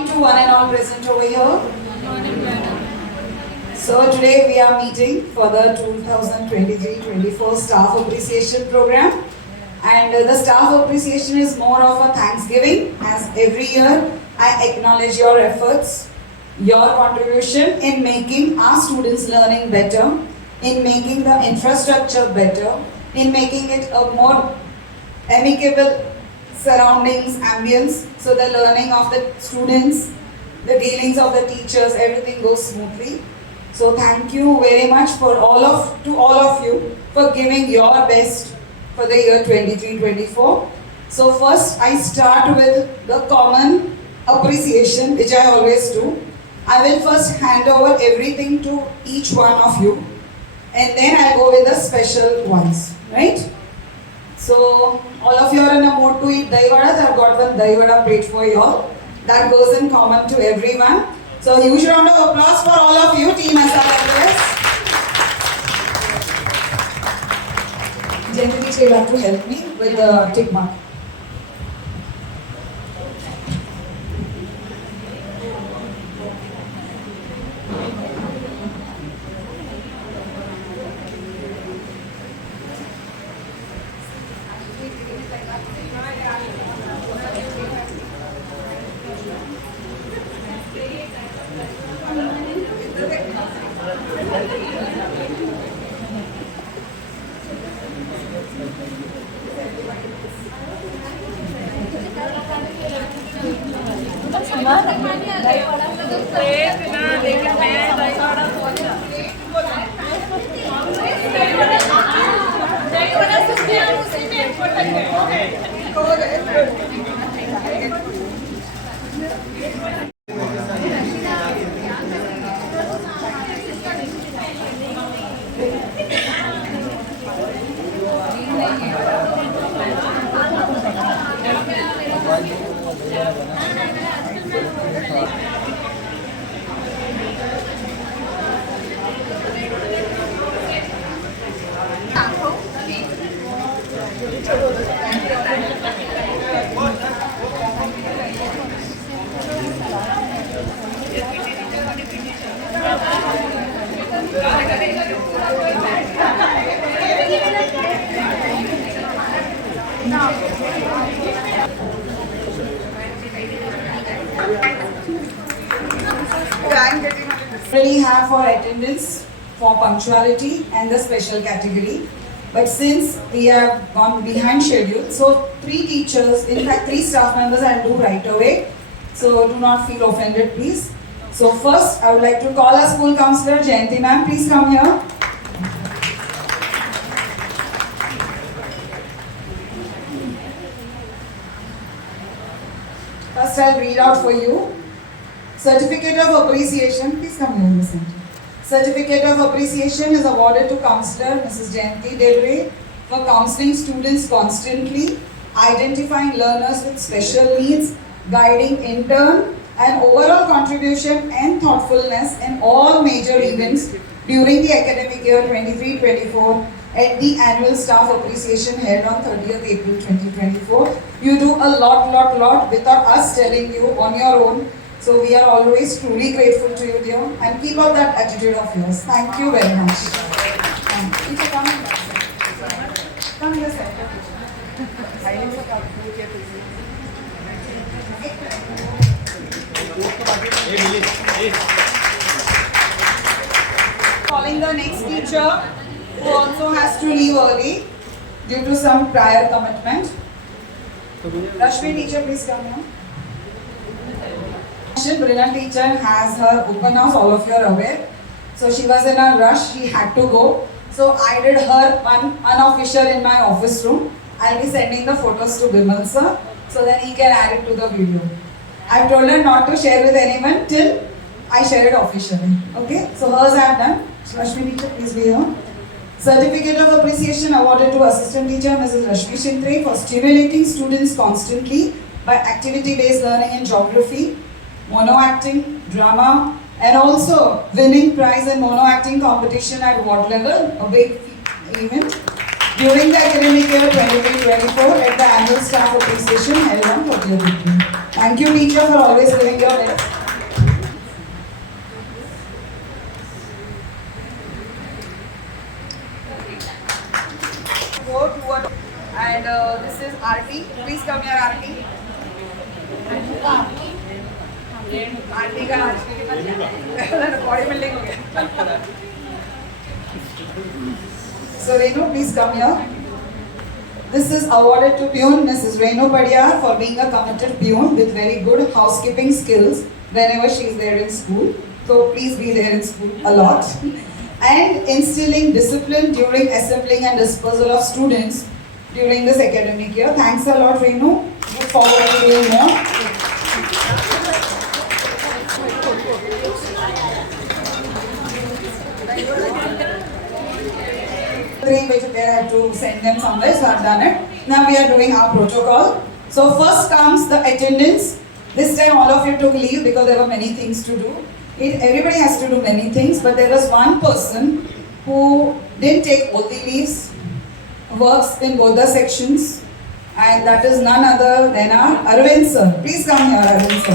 To one and all present over here. So today we are meeting for the 2023-24 Staff Appreciation Program, and the Staff Appreciation is more of a Thanksgiving, as every year I acknowledge your efforts, your contribution in making our students learning better, in making the infrastructure better, in making it a more amicable surroundings, ambience, so the learning of the students, the dealings of the teachers, everything goes smoothly. So thank you very much for all of you for giving your best for the year 23-24. So first I start with the common appreciation, which I always do. I will first hand over everything to each one of you, and then I'll go with the special ones, right? So all of you are in a mood to eat dahi vadas. I've got one dahi vada plate for you all. That goes in common to everyone. So huge round of applause for all of you, Team SRFS. Generally, you'll have to help me with the tick mark. Really have for attendance, for punctuality and the special category. But since we have gone behind schedule, so 3 teachers, in fact 3 staff members I'll do right away. So do not feel offended, please. So first I would like to call our school counsellor Jayanti ma'am. Please come here. First I'll read out for you. Certificate of Appreciation, please come here in the center. Certificate of Appreciation is awarded to Counsellor Mrs. Jayanti Devre for counselling students constantly, identifying learners with special needs, guiding in turn, and overall contribution and thoughtfulness in all major events during the academic year 23-24 at the annual Staff Appreciation held on 30th April 2024. You do a lot without us telling you on your own. So we are always truly grateful to you, dear, and keep up that attitude of yours. Thank you very much. Thank you for coming. Come here, sir. Calling the next teacher, who also has to leave early due to some prior commitment. Rashmi teacher, please come here. Brilliant teacher has her open house, all of you are aware. So she was in a rush, she had to go. So I did her one unofficial in my office room. I'll be sending the photos to Bimal sir, so then he can add it to the video. I've told her not to share with anyone till I share it officially. Okay, so hers I have done. Rashmi teacher, please be here. Certificate of Appreciation awarded to Assistant Teacher Mrs. Rashmi Shintre for stimulating students constantly by activity-based learning in geography, mono acting, drama, and also winning prize in mono acting competition at what level? A big event. During the academic year 23-24 at the annual Staff Appreciation held on 30th April. Thank you teacher for always giving your best. please come here, Aarti. Aarti का bodybuilding हो गया. So Renu, please come here. This is awarded to Pune Mrs. Renu Padiyar for being a committed Pune with very good housekeeping skills whenever she is there in school. So please be there in school a lot. And instilling discipline during assembling and dispersal of students during this academic year. Thanks a lot, Renu. Look forward to doing more. Which they had to send them somewhere, so I've done it. Now we are doing our protocol. So first comes the attendance. This time all of you took leave because there were many things to do. Everybody has to do many things, but there was one person who didn't take all the leaves, works in both the sections, and that is none other than our Arvind sir. Please come here, Arvind sir.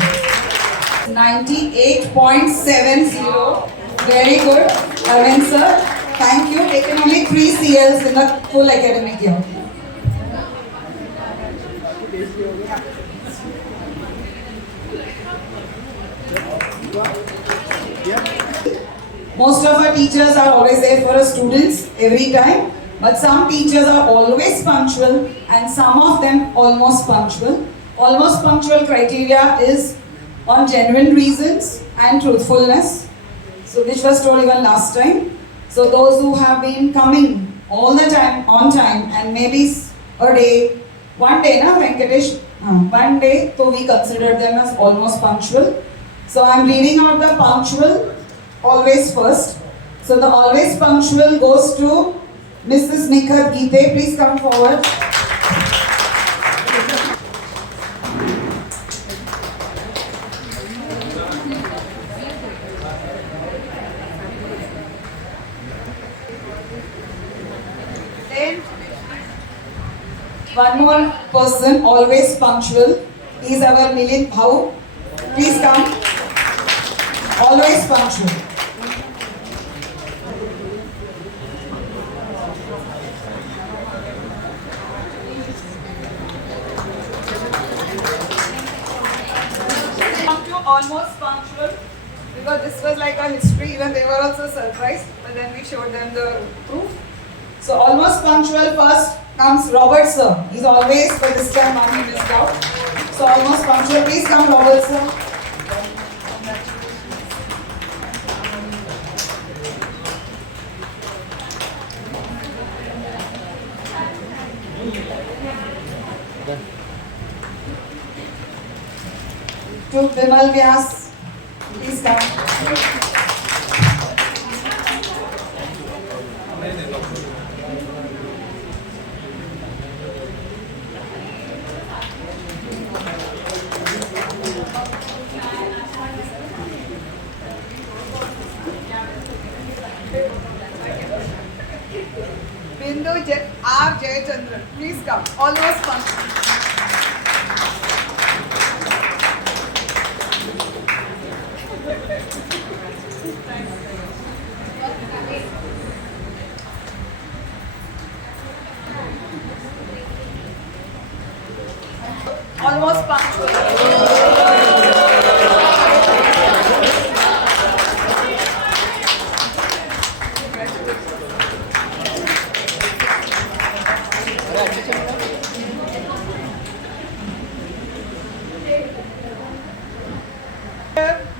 98.70. Very good, Arvind sir. Thank you. Taken only 3 CLs in the full academic year. Most of our teachers are always there for our students every time, but some teachers are always punctual and some of them almost punctual. Almost punctual criteria is on genuine reasons and truthfulness, so which was told even last time. So those who have been coming all the time on time and maybe a day, one day, na Venkatesh, one day, so we consider them as almost punctual. So I'm reading out the punctual always first. So the always punctual goes to Mrs. Nikhat Geete. Please come forward. Then one more person always punctual. He is our Milind Bhau. Please come. Always punctual. Almost punctual because this was like a history, even they were also surprised, but then we showed them the proof. So almost punctual first comes Robert sir. He's always, but this time one he missed out. So almost punctual, please come Robert sir. To Bimal Vyas, please come. Bindu R. Jayachandran, please come. Almost punctual. Almost punctual.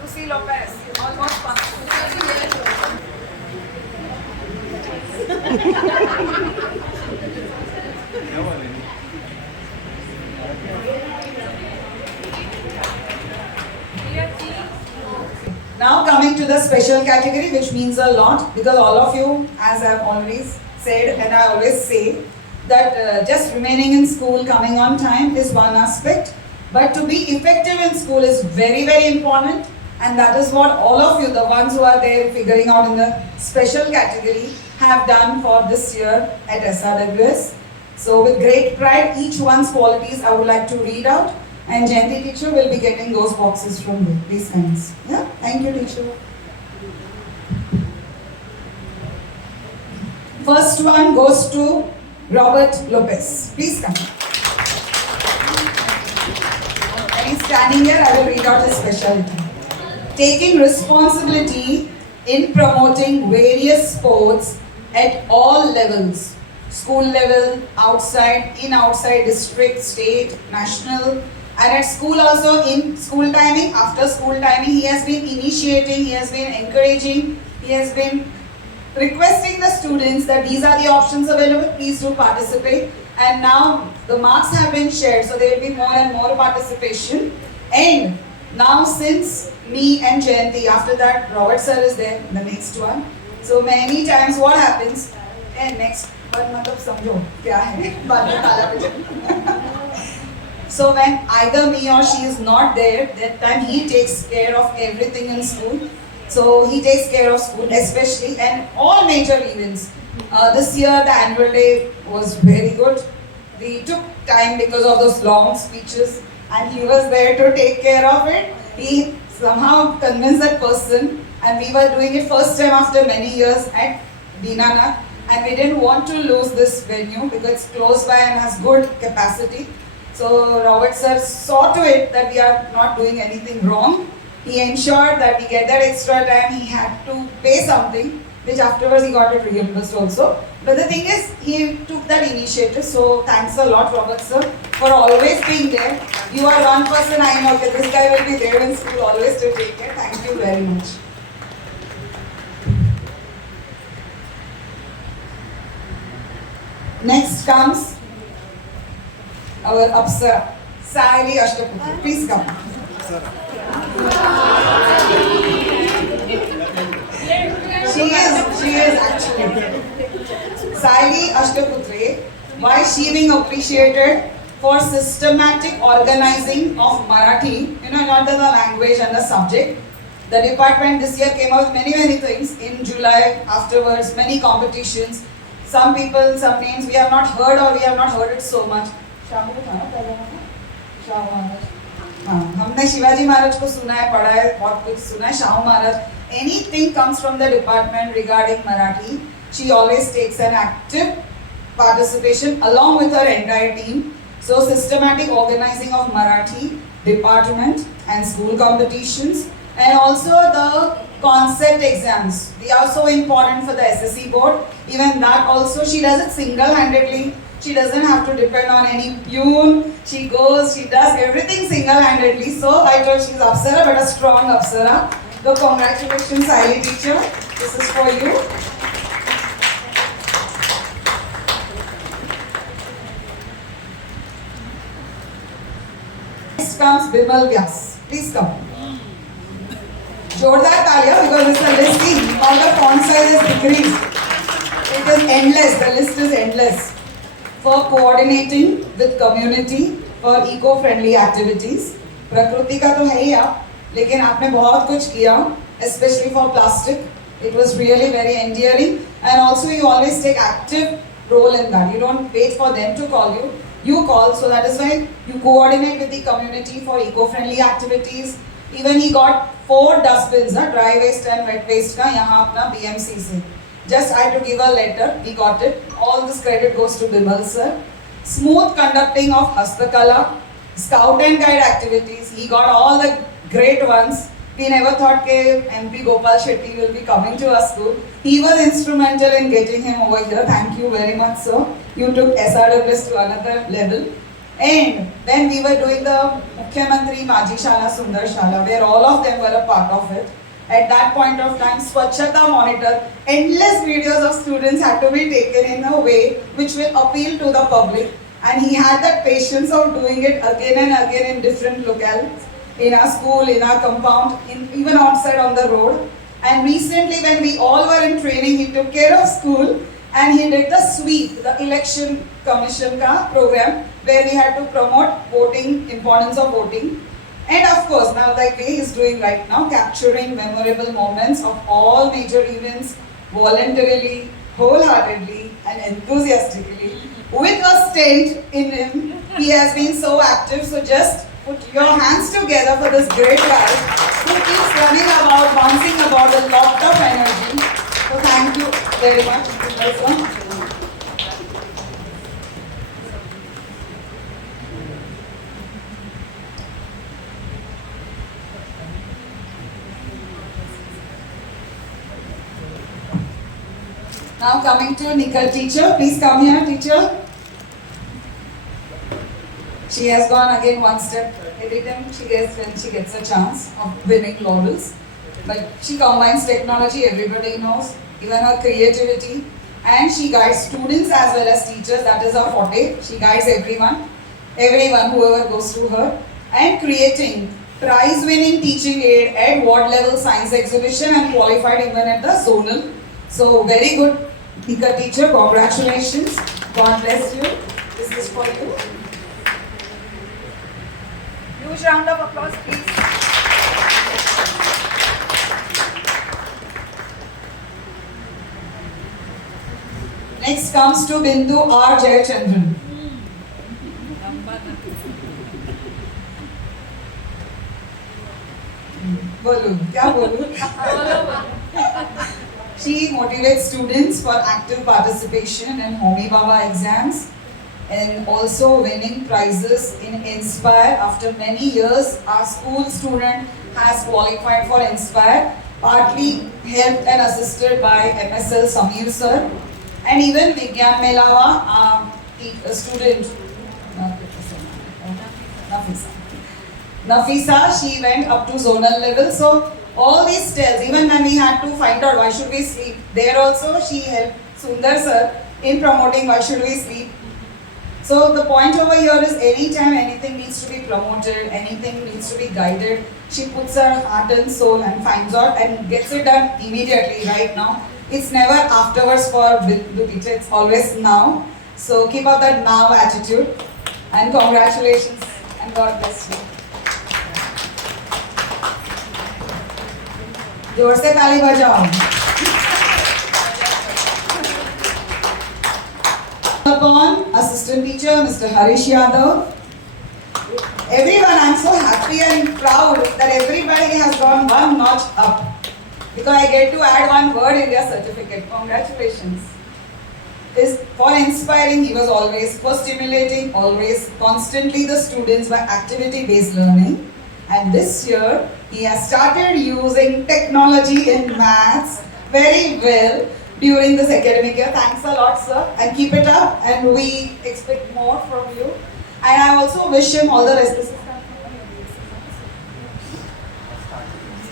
Lucy Lopez, almost punctual. Now coming to the special category, which means a lot because all of you, as I've always said and I always say, that just remaining in school, coming on time is one aspect, but to be effective in school is very, very important, and that is what all of you, the ones who are there figuring out in the special category, have done for this year at SRWS. So with great pride, each one's qualities I would like to read out, and Jayanti teacher will be getting those boxes from you, these kinds. Yeah, thank you teacher. First one goes to Robert Lopez. Please come. standing here, I will read out his specialty. Taking responsibility in promoting various sports at all levels, school level, outside, in outside, district, state, national, and at school also, in school timing, after school timing, he has been initiating, he has been encouraging, he has been requesting the students that these are the options available, please do participate. And now the marks have been shared, so there will be more and more participation. And now since me and Jayanti, after that Robert sir is there, the next one. So many times what happens, and next, but matlab samjho, kya hai? Baad mein kala pigeon. So when either me or she is not there, that time he takes care of everything in school. So he takes care of school especially and all major events. This year the annual day was very good. We took time because of those long speeches and he was there to take care of it. He somehow convinced that person and we were doing it first time after many years at Dinanath and we didn't want to lose this venue because it's close by and has good capacity. So Robert sir saw to it that we are not doing anything wrong. He ensured that we get that extra time. He had to pay something, which afterwards he got it reimbursed also. But the thing is, he took that initiative. So thanks a lot, Robert sir, for always being there. You are one person I know that this guy will be there in school always to take care. Thank you very much. Next comes our Apsara, Saili Ashtaputra. Please come. She is actually. Saili Ashtaputre, why she being appreciated for systematic organizing of Marathi, not the language and the subject. The department this year came out with many things in July, afterwards, many competitions. Some people, some names we have not heard or we have not heard it so much. हमने शिवाजी महाराज को सुना है, पढ़ा है, बहुत कुछ सुना है, Shahu Maharaj. Anything comes from the department regarding Marathi, she always takes an active participation along with her entire team. So systematic organizing of Marathi department and school competitions and also the concept exams. They are so important for the SSC board. Even that also she does it single-handedly. She doesn't have to depend on any peon. She goes, she does everything single-handedly. So I told she's Apsara, but a strong Apsara. So congratulations, Saili teacher. This is for you. Next comes Bimal Vyas. Please come. Jordar Talia because it's a listing. All the font size is decreased. It is endless. The list is endless. For coordinating with community for eco-friendly activities. प्रकृति का तो है ही आप, लेकिन आपने बहुत कुछ किया, especially for plastic. It was really very endearing, and also you always take active role in that. You don't wait for them to call you. You call, so that is why you coordinate with the community for eco-friendly activities. Even he got 4 dustbins, dry waste and wet waste का यहाँ अपना BMC से. Just I had to give a letter, we got it. All this credit goes to Bimal sir. Smooth conducting of Hastakala, scout and guide activities. He got all the great ones. We never thought that MP Gopal Shetty will be coming to our school. He was instrumental in getting him over here. Thank you very much, sir. You took SRWS to another level. And when we were doing the Mukhyamantri Maji Shala Sundar Shala, where all of them were a part of it, at that point of time, Swachhata Monitor, endless videos of students had to be taken in a way which will appeal to the public. And he had that patience of doing it again and again in different locales, in our school, in our compound, even outside on the road. And recently when we all were in training, he took care of school and he did the sweep, the election commission ka program, where we had to promote voting, importance of voting. And of course, now like he is doing right now, capturing memorable moments of all major events voluntarily, wholeheartedly and enthusiastically. With a stint in him, he has been so active. So just put your hands together for this great guy who keeps running about, bouncing about with a lot of energy. So thank you very much. Now coming to Nikar teacher. Please come here, teacher. She has gone again one step. Every time she gets when she gets a chance of winning laurels. But she combines technology, everybody knows, even her creativity, and she guides students as well as teachers. That is her forte. She guides everyone whoever goes to her, and creating prize-winning teaching aid at ward level science exhibition and qualified even at the zonal. So very good, Nikar teacher. Congratulations. God bless you. This is for you. Huge round of applause, please. Next comes to Bindu R. Jayachandran. बोलूं क्या बोलूं She motivates students for active participation in Homi Baba exams and also winning prizes in Inspire. After many years, our school student has qualified for Inspire, partly helped and assisted by MSL Samir sir, and even Vigyan Melawa, a student, Nafisa, she went up to zonal level. So all these tells, even when we had to find out why should we sleep, there also she helped Sundar sir in promoting why should we sleep. So the point over here is anytime anything needs to be promoted, anything needs to be guided, she puts her heart and soul and finds out and gets it done immediately right now. It's never afterwards for the teacher, it's always now. So keep up that now attitude and congratulations and God bless you. जोर से ताली बजाओ. Upon assistant teacher Mr. Harish Yadav. Everyone, I'm so happy and proud that everybody has gone one notch up because I get to add one word in their certificate. Congratulations. Is for inspiring, he was always for stimulating, always constantly the students by activity-based learning. And this year, he has started using technology in maths very well during this academic year. Thanks a lot, sir, and keep it up. And we expect more from you. And I also wish him all the best. This is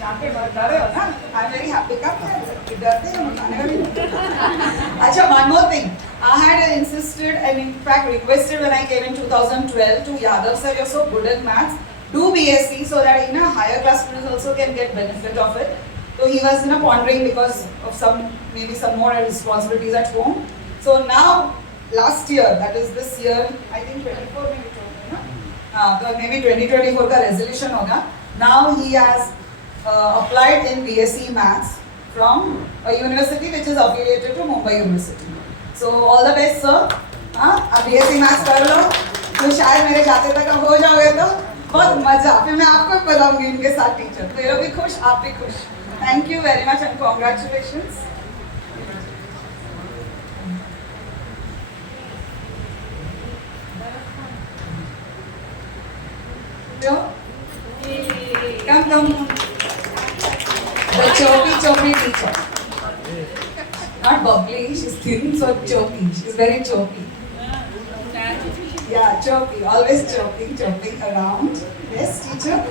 I'm very happy. Achha, one more thing. I had insisted and in fact requested when I came in 2012 to Yadav sir, you're so good in maths, do BSc so that higher class students also can get benefit of it. So he was pondering because of maybe some more responsibilities at home. So now, last year, that is this year, I think 24 maybe, so maybe 2024 ka resolution hoga. Now he has applied in BSc Maths from a university which is affiliated to Mumbai University. So all the best, sir. अब BSc Maths कर लो, तो शायद मेरे जाते तक हो जाओगे तो बहुत मजा. फिर मैं आपको बताऊंगी इनके साथ टीचर. तो ये लोग भी खुश, आप भी खुश. Thank you very much and congratulations. Come. The choppy teacher. Not bubbly, she's thin, so choppy. She's very choppy. Yeah, choppy. Always chopping around. Yes, teacher.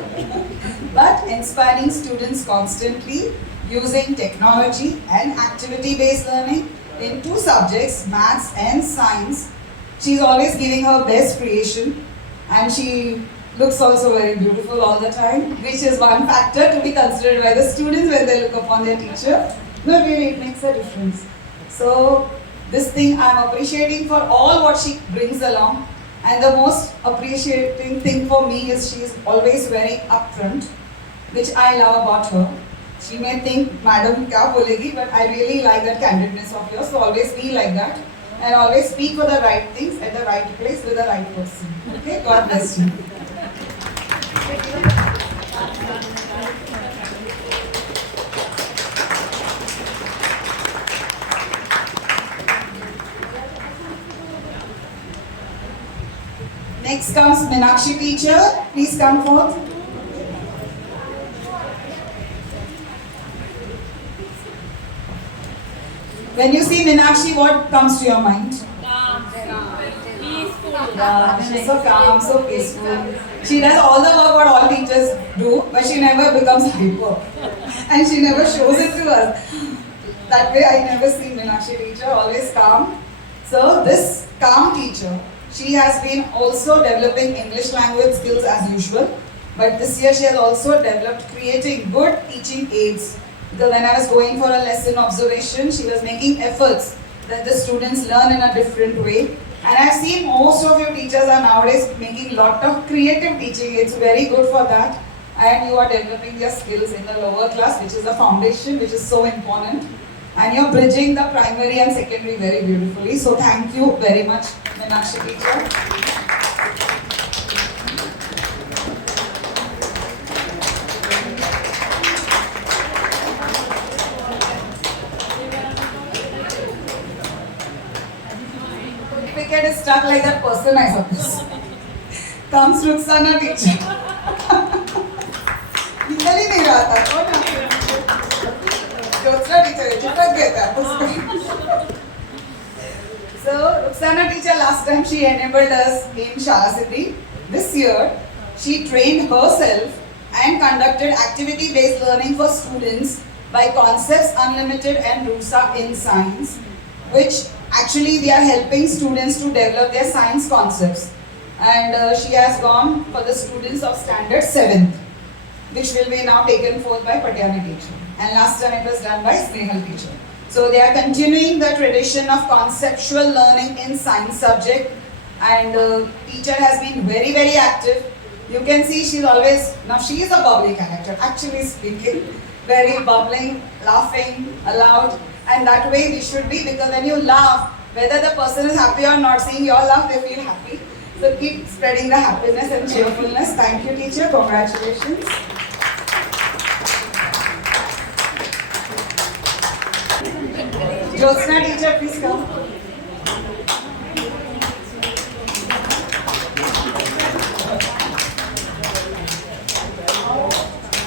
But inspiring students constantly using technology and activity-based learning in two subjects, maths and science. She's always giving her best creation and she looks also very beautiful all the time, which is one factor to be considered by the students when they look upon their teacher. No, really, it makes a difference. So this thing I'm appreciating for all what she brings along. And the most appreciating thing for me is she is always very upfront, which I love about her. She may think, Madam, kya bolegi, but I really like that candidness of yours. So always be like that. And always speak for the right things at the right place with the right person. Okay, God bless you. Next comes Meenakshi teacher. Please come forth. When you see Meenakshi, what comes to your mind? Yeah, she's so calm, so peaceful. She does all the work what all teachers do, but she never becomes hyper. And she never shows it to us. That way I never seen Meenakshi teacher, always calm. So this calm teacher, she has been also developing English language skills as usual. But this year she has also developed creating good teaching aids. Because when I was going for a lesson observation, she was making efforts that the students learn in a different way. And I've seen most of your teachers are nowadays making lot of creative teaching. It's very good for that. And you are developing your skills in the lower class, which is the foundation, which is so important. And you're bridging the primary and secondary very beautifully. So thank you very much, Meenakshi teacher. Certificate is stuck like that person, I suppose. Comes Ruxana teacher. निकल ही नहीं रहा था कौन है? Jyotsna teacher है, चिपक गया था पुस्तक. So Ruxana teacher last time she enabled us in Shala Siddhi. This year she trained herself and conducted activity-based learning for students by Concepts Unlimited and RUSA in Science, which actually we are helping students to develop their science concepts. And she has gone for the students of standard 7th, which will be now taken forth by Patyani teacher. And last time it was done by Snehal teacher. So they are continuing the tradition of conceptual learning in science subject. And teacher has been very, very active. You can see she's always, now she is a bubbly character, actually speaking, very bubbling, laughing aloud. And that way we should be, because when you laugh, whether the person is happy or not, seeing your laugh, they feel happy. So keep spreading the happiness and cheerfulness. Thank you, teacher. Congratulations. Jyotsna teacher, please come.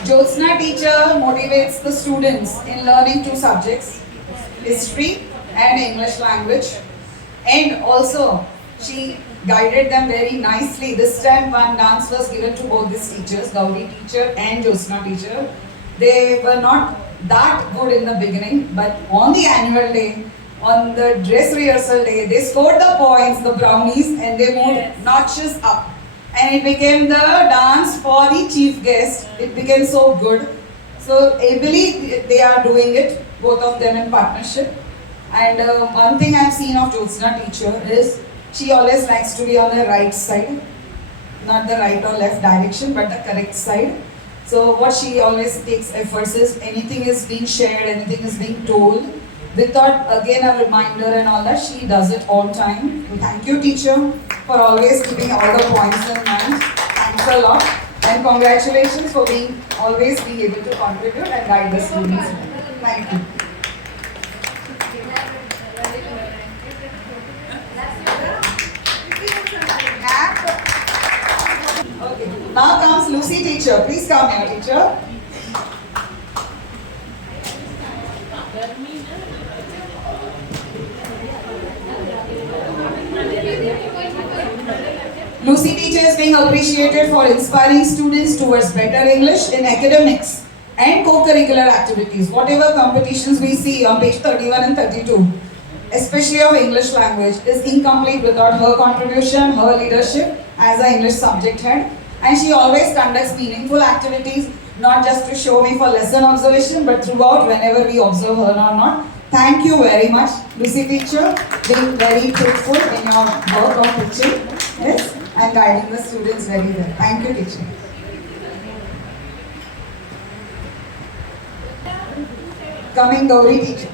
Jyotsna teacher motivates the students in learning two subjects, history and English language. And also, she guided them very nicely. This time one dance was given to both these teachers, Gauri teacher and Jyotsna teacher. They were not that good in the beginning, but on the annual day, on the dress rehearsal day, they scored the points, the brownies, and they moved notches up. And it became the dance for the chief guest. It became so good. So ably they are doing it, both of them in partnership. And one thing I've seen of Jyotsna teacher is she always likes to be on the right side, not the right or left direction, but the correct side. So what she always takes efforts is anything is being shared, anything is being told, without again a reminder and all that, she does it on time. So thank you teacher for always keeping all the points in mind. Thanks a lot. And congratulations for always being able to contribute and guide the students. Thank you. Okay. Now comes Lucy teacher. Please come here, teacher. Lucy teacher is being appreciated for inspiring students towards better English in academics and co-curricular activities. Whatever competitions we see on page 31 and 32, especially of English language, is incomplete without her contribution, her leadership as an English subject head. And she always conducts meaningful activities, not just to show me for lesson observation, but throughout whenever we observe her or not. Thank you very much, Lucy teacher, being very truthful in your work of teaching, yes, and guiding the students very well. Thank you, teacher. Coming Gauri teacher.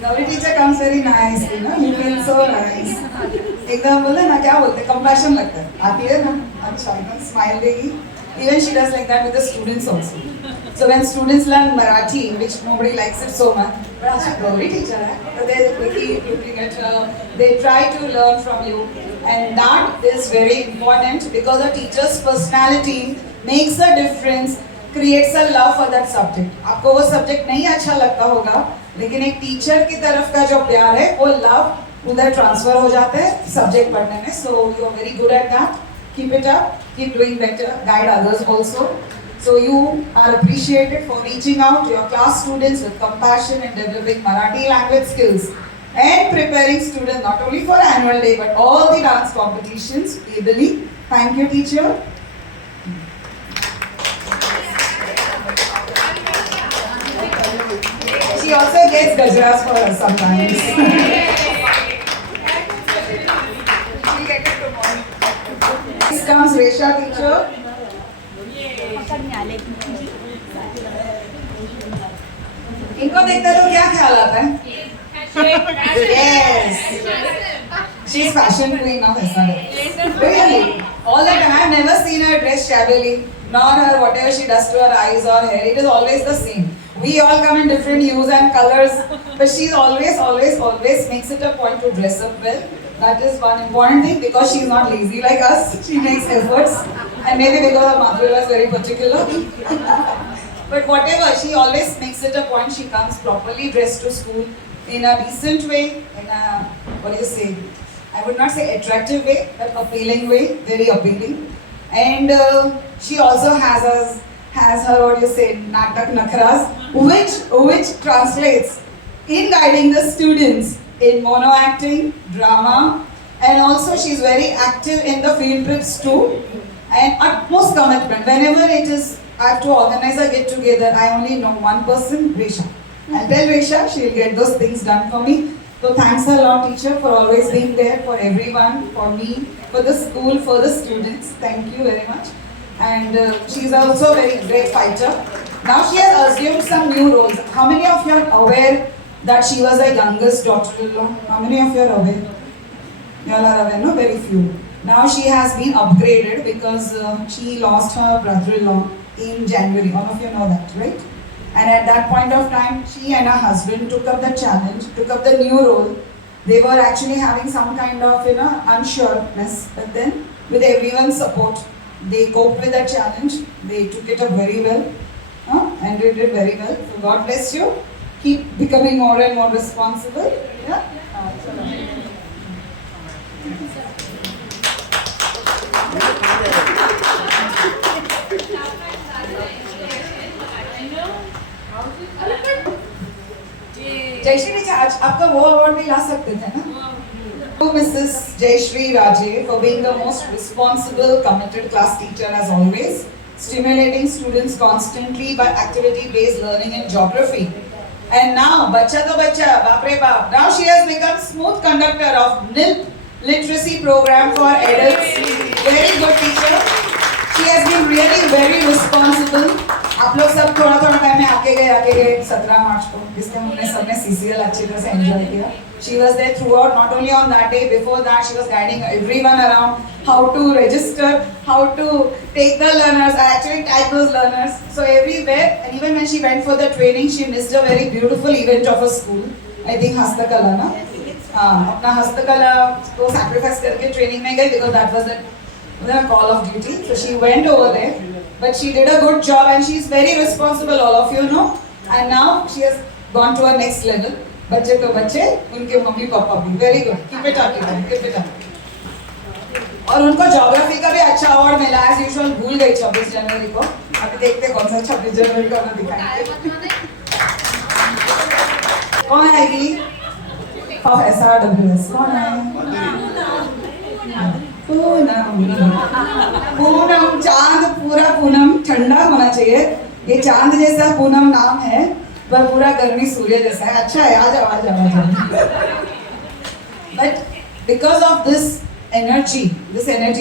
Gauri teacher comes very nice, you know, you feel so nice. एकदम बोले ना क्या बोलते, compassion लगता है, आती है ना, अच्छा एकदम smile देगी. Even she does like that with the students also. So when students learn Marathi, which nobody likes it so much, but acha Gauri teacher hai, so they're quickly looking at her, they try to learn from you, and that is very important because a teacher's personality makes a difference, creates a love for that subject. आपको वो subject नहीं अच्छा लगता होगा, लेकिन एक teacher की तरफ का जो प्यार है, वो love उधर transfer हो जाता है subject पढ़ने में. So you are very good at that. Keep it up. Keep doing better. Guide others also. So you are appreciated for reaching out to your class students with compassion and developing Marathi language skills and preparing students not only for annual day but all the dance competitions ably. Thank you, teacher. She also gets gajaras for us sometimes. Next comes Resha, teacher. इनको देखते तो क्या ख्याल आता है? Yes. She's fashion queen of SRM. Really? All the time, I've never seen her dressed shabbily, nor her whatever she does to her eyes or hair. It is always the same. We all come in different hues and colors, but she's always makes it a point to dress up well. That is one important thing because she's not lazy like us. She makes efforts, and maybe because her mother was very particular. But whatever, she always makes it a point. She comes properly dressed to school in a decent way, in a, what do you say? I would not say attractive way, but appealing way, very appealing. And she also has her, what do you say, natak nakras, which translates in guiding the students in mono acting, drama, and also she's very active in the field trips too, and utmost commitment. Whenever it is, I have to organize a get together, I only know one person, Resha. I'll tell Resha, she'll get those things done for me. So thanks a lot, teacher, for always being there for everyone, for me, for the school, for the students. Thank you very much. And she's also a very great fighter. Now she has assumed some new roles. How many of you are aware that she was the youngest daughter-in-law? How many of you are aware? You all are aware, no? Very few. Now she has been upgraded because she lost her brother-in-law in January. All of you know that, right? And at that point of time, she and her husband took up the challenge, took up the new role. They were actually having some kind of, unsureness, but then with everyone's support, they coped with that challenge. They took it up very well, and they did very well. So God bless you. Keep becoming more and more responsible. Yeah. Jayashree teacher आज आपका वो award भी ला सकते थे ना? To Mrs. Jayashree Raje for being the most responsible, committed class teacher as always, stimulating students constantly by activity-based learning in geography. And now, bacha to bacha, baap re baap. Now she has become smooth conductor of NILP literacy program for adults. Very good teacher. She has been really very responsible. आप लोग सब थोड़ा time में आके गए 17 मार्च को जिसमें हमने सबने CCL अच्छी तरह से एंजॉय किया. She was there throughout, not only on that day, before that she was guiding everyone around how to register, how to take the learners, actually type those learners. So everywhere, and even when she went for the training, she missed a very beautiful event of a school. I think Hastakala, na? अपना हस्तकला को sacrifice करके training में गए because that was the call of duty. So she went over there. But she did a good job and she is very responsible, all of you know. And now she has gone to her next level. बच्चे तो बच्चे, उनके mummy papa भी. Very good. Keep it up, keep it up. और उनको geography का भी अच्छा अवार्ड मिला as usual. भूल गई 26 जनवरी को. अभी देखते कौन सा 26 जनवरी को हमें दिखाएंगे. कौन आएगी? Of SRWS. कौन है? पूनम, चांद पूरा पूनम ठंडा होना चाहिए. ये चांद जैसा पूनम नाम है पर पूरा गर्मी सूर्य जैसा है. अच्छा है, आ जाओ. But because of this energy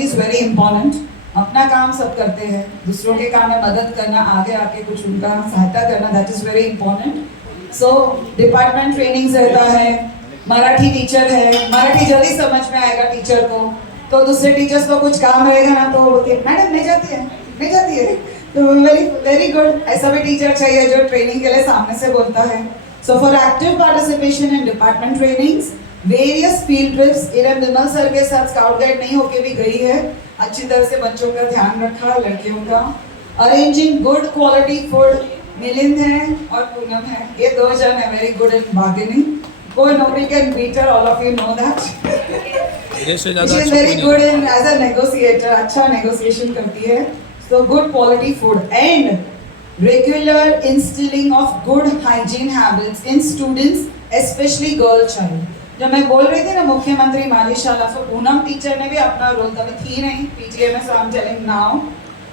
is very important. अपना काम सब करते हैं, दूसरों के काम में मदद करना, आगे आके कुछ उनका सहायता करना, that is very important. So department trainings रहता है, मराठी टीचर है, मराठी जल्दी समझ में आएगा टीचर को. तो दूसरे टीचर्स को कुछ काम रहेगा ना तो बोलते हैं मैडम ले जाते हैं मिल जाती है। तो वेरी वेरी गुड, ऐसा भी टीचर चाहिए जो ट्रेनिंग के लिए सामने से बोलता है। So for active participation in department trainings, various field trips, Iram Vimal sir के साथ स्काउट गाइड नहीं होके भी गई है, अच्छी तरह से बच्चों का ध्यान रखा, लड़कियों का। Arranging good quality food, Milind है और पूनम है, ये दो जन है वेरी गुड इन बार्गेनिंग। कोई nobody can beat her, all of you know that. She is very good in as a negotiator, अच्छा negotiation करती है। So good quality food and regular instilling of good hygiene habits in students, especially girl child. जब मैं बोल रही थी ना मुख्यमंत्री मालीशाला, so पूनम टीचर ने भी अपना रोल, तभी थी नहीं PTA में, so I'm telling now,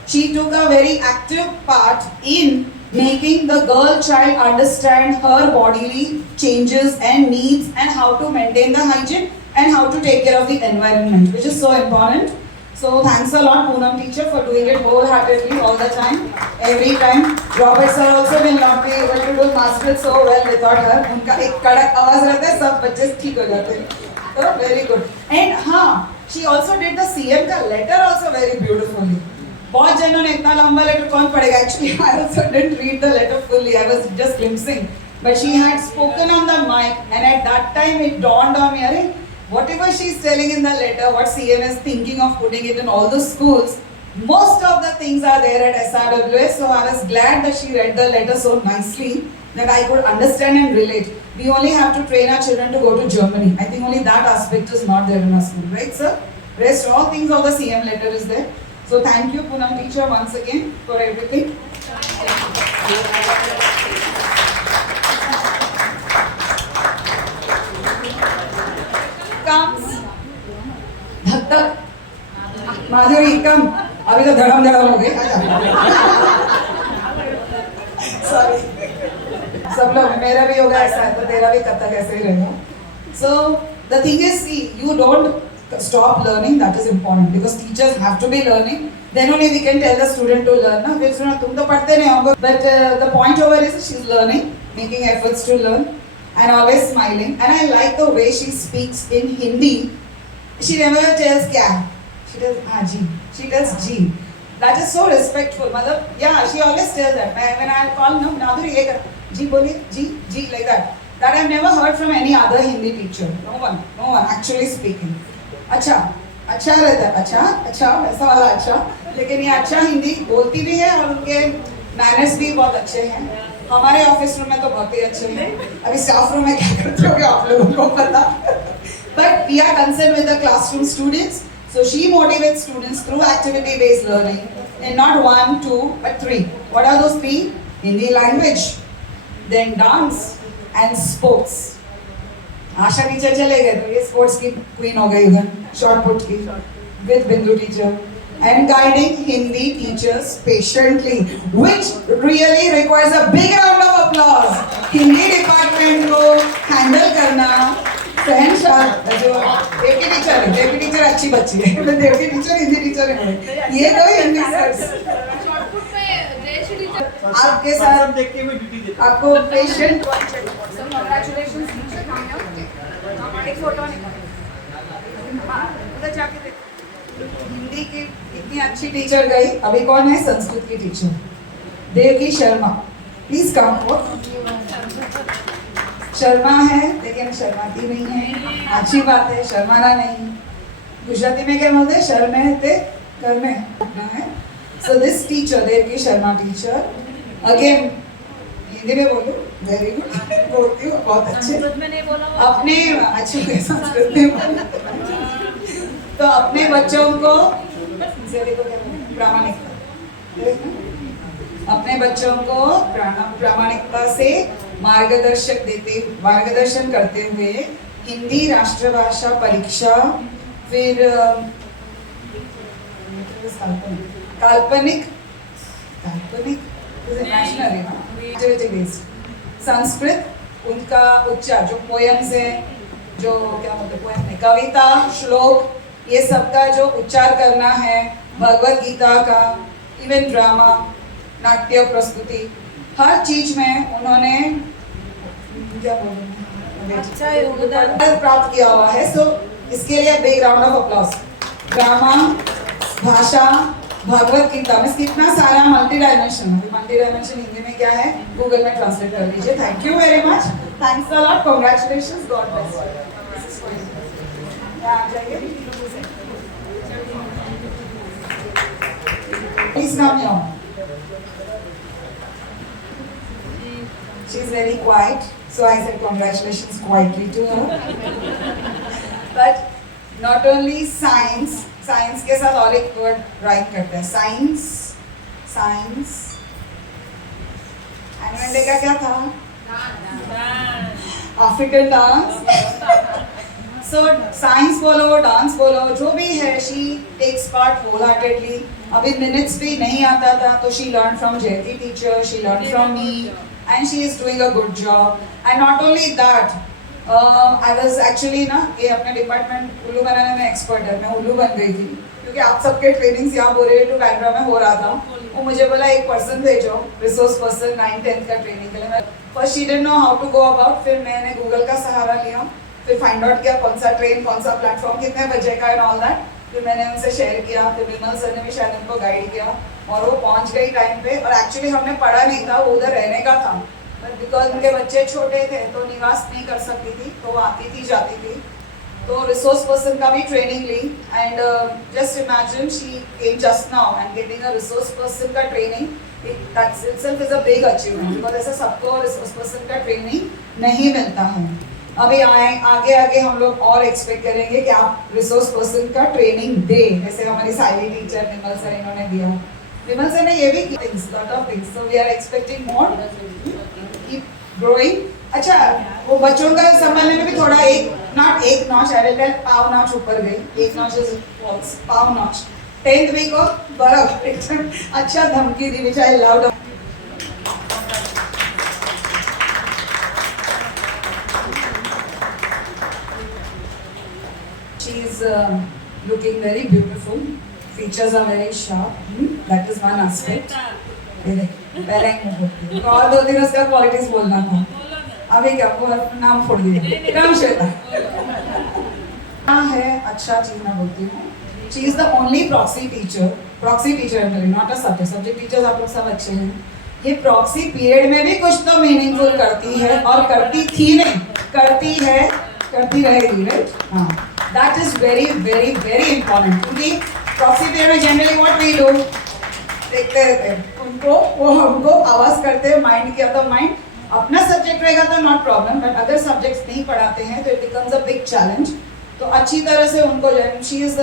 she took a very active part in making the girl child understand her bodily changes and needs and how to maintain the hygiene and how to take care of the environment, which is so important. So thanks a lot Poonam teacher for doing it wholeheartedly all the time, every time. Robert sir also will not be able to do Sanskrit so well without her. उनका एक कड़क आवाज रहता है, सब बच्चे ठीक हो जाते हैं, तो very good. And हाँ, she also did the CM का letter also very beautifully. बहुत जनों ने इतना लंबा लेटर कौन पढ़ेगा? Actually, I also didn't read the letter fully. I was just glimpsing. But she had spoken on the mic, and at that time it dawned on me, अरे, whatever she's telling in the letter, what CM is thinking of putting it in all the schools, most of the things are there at SRWS. So I was glad that she read the letter so nicely that I could understand and relate. We only have to train our children to go to Germany. I think only that aspect is not there in our school, right, sir? Rest all things, all the CM letter is there. So thank you Poonam teacher once again for everything. Comes धक धक, माधुरी कम, अभी तो धड़म धड़म हो गए, sorry, सब लोग, मेरा भी होगा ऐसा, तो तेरा भी कब तक ऐसे ही रहेगा. So the thing is, see, you don't stop learning, that is important, because teachers have to be learning, then only we can tell the student to learn ना, फिर सुना तुम तो पढ़ते नहीं होगे, but the point over is she's learning, making efforts to learn and always smiling. And I like the way she speaks in Hindi. She never tells क्या, she tells हाँ जी, she tells ji, that is so respectful. मतलब yeah, she always tells that. When I call no Madhuri ये कर, जी बोलिए, जी like that. That I've never heard from any other Hindi teacher. No one actually speaking. अच्छा रहता है, अच्छा ऐसा वाला अच्छा, लेकिन ये अच्छा हिंदी बोलती भी है और उनके मैनर्स भी बहुत अच्छे हैं. हमारे ऑफिस रूम में तो बहुत ही अच्छे हैं, अभी स्टाफ रूम में क्या करते होंगे आप लोगों को पता. But we are concerned with the classroom students, so she motivates students through activity based learning, and not 1, 2 but 3. What are those 3? Hindi language, then dance and sports. Asha teacher चले गए तो ये स्पोर्ट्स की queen हो गई उधर, short put की with बिंदु teacher. And guiding Hindi teachers patiently, which really requires a big round of applause. Hindi department को हैंडल करना सहनशाह, जो डेप्टी टीचर अच्छी बच्ची है, डेप्टी टीचर हिंदी टीचर है, ये दो हिंदी सर आपके साथ आपको पेशेंट. कंग्रेचुलेशंस टीचर, एक फोटो उधर जाके देखो. हिंदी की इतनी अच्छी टीचर गई, अभी कौन है संस्कृत की teacher? Devaki Sharma, please come. Sharma है लेकिन शर्माती नहीं है, अच्छी बात है, शर्माना नहीं. गुजराती में क्या बोलते हैं? शर्मे ते कर्मे है. So this teacher, Devaki Sharma teacher, again Hindi में बोलो, वेरी गुड, बोलती हूँ बहुत अच्छे. अपने अच्छे संस्कृत में तो अपने बच्चों को प्रामाणिकता, अपने बच्चों को प्रामाणिकता से मार्गदर्शन करते हुए हिंदी राष्ट्रभाषा परीक्षा, फिर काल्पनिक संस्कृत, उनका उच्चार जो पोयम्स है, जो क्या बोलते पोयम है, कविता, श्लोक, ये सब का जो उच्चार करना है, भगवत गीता का, इवन ड्रामा, नाट्य प्रस्तुति, हर चीज में उन्होंने क्या अच्छा योगदान प्राप्त किया हुआ है. सो इसके लिए big round of applause. Drama, भाषा, भगवत गीता में कितना सारा मल्टी डायमेंशन हिंदी में क्या है गूगल में ट्रांसलेट कर लीजिए. Thank you very much. Thanks a lot. Congratulations. God bless you. आ जाइए. Please come here. She is very quiet, so I said congratulations quietly to her. But not only science के साथ और एक word right करते हैं. Science annual day का क्या था? African dance. सो साइंस बोलो डांस बोलो जो भी है, she takes part wholeheartedly. अभी मिनट्स भी नहीं आता था तो she learn from Jayati teacher, she learn from me, and she is doing a good job. And not only that, I was actually ना ये अपने डिपार्टमेंट उल्लू बनाने में एक्सपर्ट है. मैं उल्लू बन गई थी क्योंकि आप सबके ट्रेनिंग्स यहाँ बोरे टू बैंड्रा में हो रहा था. वो मुझे बोला एक पर्सन भेजो, रिसोर्स पर्सन 9th-10th का ट्रेनिंग के लिए. मैं first she didn't know how to go about. फिर मैंने गूगल का सहारा लिया, फिर फाइंड आउट किया कौन सा ट्रेन, कौन सा प्लेटफॉर्म, कितने बजे का एंड ऑल दैट. फिर मैंने उनसे शेयर किया. फिर विमल सर ने भी शायद उनको गाइड किया और वो पहुंच गई टाइम पे. और एक्चुअली हमने पढ़ा नहीं था, वो उधर रहने का था, बट बिकॉज उनके बच्चे छोटे थे तो निवास नहीं कर सकती थी, तो वो आती थी जाती थी. तो रिसोर्स पर्सन का भी ट्रेनिंग ली. And just imagine she came just now and getting a resource person का training. That itself is a big achievement because ऐसा सबको रिसोर्स पर्सन का ट्रेनिंग नहीं मिलता है. अभी आगे आगे हम लोग और एक्सपेक्ट करेंगे कि आप रिसोर्स पर्सन का ट्रेनिंग दे, जैसे हमारी साइली टीचर विमल सर इन्होंने दिया. विमल सर ने ये भी things lot of things. So we are expecting more. Keep growing. अच्छा, वो बच्चों का संभालने में भी थोड़ा एक नॉच एडिटेड पाव नॉच ऊपर गई. एक नॉच इज फॉल्स, पाव नॉच. 10th वीक को बर्फ अच्छा धमकी दी which I loved. She is looking very beautiful. Features are very sharp. That is one aspect. पहले ही बोलती हूँ. और 2 दिन उसका क्वालिटीज बोलना था. अभी क्या वो नाम फोड़ दिया. राम श्वेता हाँ है अच्छा चीज मैं बोलती हूँ. She is the only proxy teacher. Proxy teacher है मेरी, not a subject. Subject teachers आप लोग सब अच्छे हैं. ये प्रॉक्सी पीरियड में भी कुछ तो मीनिंगफुल करती है और करती थी नहीं, करती है, करती रहेगी. राइट. हाँ, that is very very very important. क्योंकि प्रॉक्सी पीरियड में जनरली व्हाट वी डू, देखते रहते हैं उनको, वो हमको आवाज करते हैं. माइंड किया तो माइंड अपना सब्जेक्ट रहेगा तो नॉट प्रॉब्लम, बट अगर सब्जेक्ट्स नहीं पढ़ाते हैं तो it becomes a big challenge. तो अच्छी तरह से उनको, she is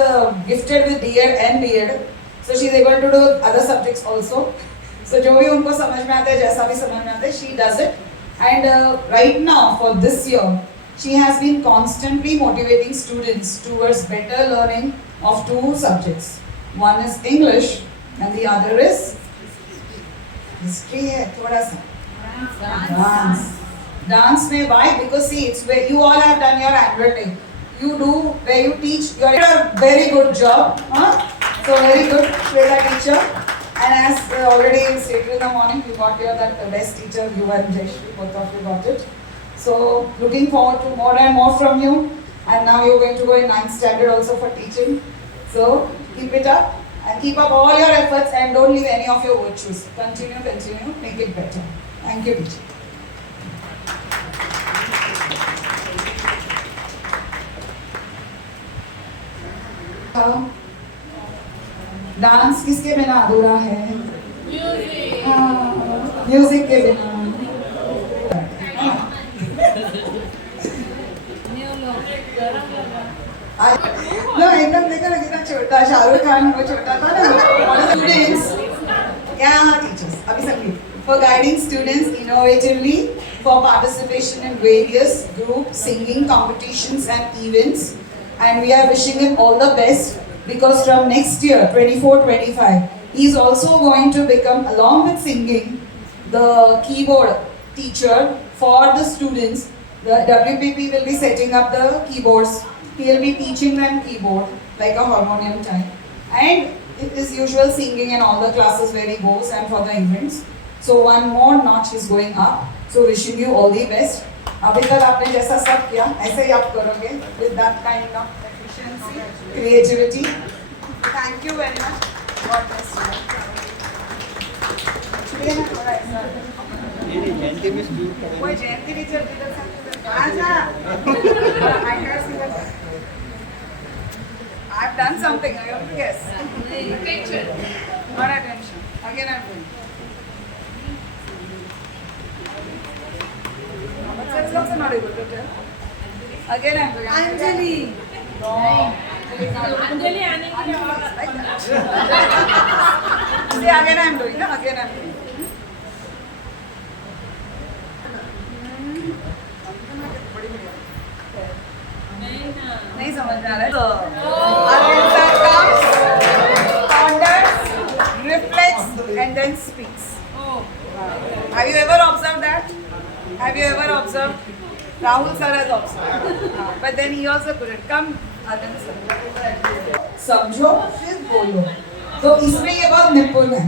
gifted with BEd and BEd, so she is able to do other subjects also. So जो भी उनको समझ में आता है, जैसा भी समझ में आता है, she does it. And right now for this year she has been constantly motivating students towards better learning of 2 subjects. One is English and the other is history है थोड़ा सा dance में. why? Because see, it's where you all have done your annual day. You do where you teach. You are a very good job, so very good Shweta teacher. And as already stated in the morning, you got your that best teacher, you and Jayashree, both of you got it. So looking forward to more and more from you. And now you're going to go in 9th standard also for teaching. So keep it up and keep up all your efforts and don't leave any of your virtues. Continue, make it better. Thank you, teacher. Dance किसके बिना अधूरा है? Music के बिना. No, एकदम देखो ना कितना छोटा. शाहरुख खान वो छोटा था ना. Students, क्या teachers? अभी संगीत. For guiding students innovatively, for participation in various group singing competitions and events, and we are wishing him all the best because from next year, 24-25, he is also going to become, along with singing, the keyboard teacher for the students. The WPP will be setting up the keyboards. He will be teaching them keyboard like a harmonium type, and his usual singing and all the classes where he goes and for the events. So one more notch is going up. So wishing you all the best. अभी तक आपने जैसा सब किया ऐसे ही आप करोगे with that kind of efficiency, creativity. Thank you very much. God bless you. चलिए ना थोड़ा ऐसा जयंती में दूर करेंगे। कोई जयंती टीचर किधर से आजा I can't see that. I've done something. I have to guess. Attention. Not attention. Again I'm doing. But that's also not able to tell. Again I'm doing. Anjali Anjali आने के लिए और Like that. See, again I'm doing. No? Again I'm doing. नहीं समझ में आ रहा है तो answer comes, ponders, reflects and then speaks. Have you ever observed that? Have you ever observed? Rahul sir has observed, but then he also couldn't. Come, Arvind sir. समझो फिर बोलो. तो इसमें ये बहुत निपुण है.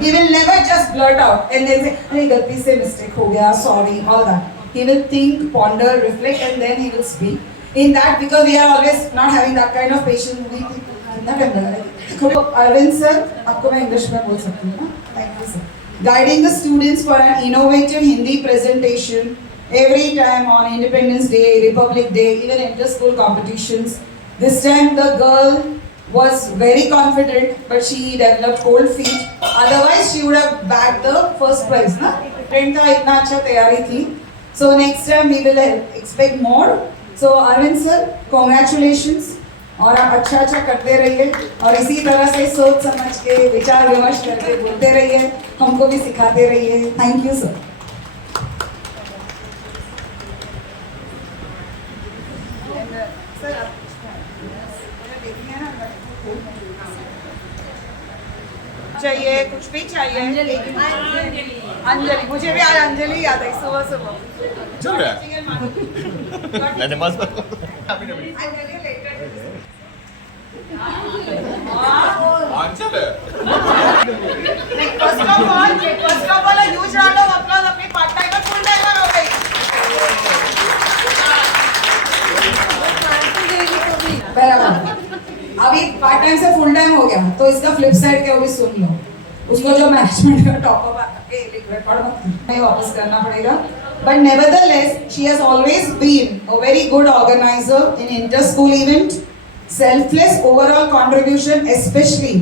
He will never just blurt out and then say, अरे गलती से mistake हो गया, sorry, all that. He will think, ponder, reflect, and then he will speak. In that, because we are always not having that kind of patience, we think, Arvind sir, आपको मैं English में बोल सकती हूँ ना? Thank you sir. Guiding the students for an innovative Hindi presentation every time on Independence Day, Republic Day, even inter-school competitions. This time the girl was very confident, but she developed cold feet. Otherwise, she would have bagged the first prize, ना? Friend था इतना अच्छा तैयारी थी. So next time we will expect more. So Arvind sir, congratulations. और आप अच्छा अच्छा करते रहिए और इसी तरह से सोच समझ के विचार विमर्श करके बोलते रहिए, हमको भी सिखाते रहिए. Thank you sir. चाहिए कुछ भी चाहिए. अंजलि मुझे भी आज अंजलि याद आई सुबह सुबह. चल रहा है। मैंने बस आंसर है। First of all, a huge round of applause अपनी part timer full timer हो गई. बराबर. अभी पार्ट टाइम से फुल टाइम हो गया, तो इसका फ्लिप साइड क्या वो भी सुन लो. उसको जो मैनेजमेंट का टॉप अप रिकॉर्ड में वापस करना पड़ेगा. But nevertheless, she has always been a very good organizer in inter-school event, selfless overall contribution, especially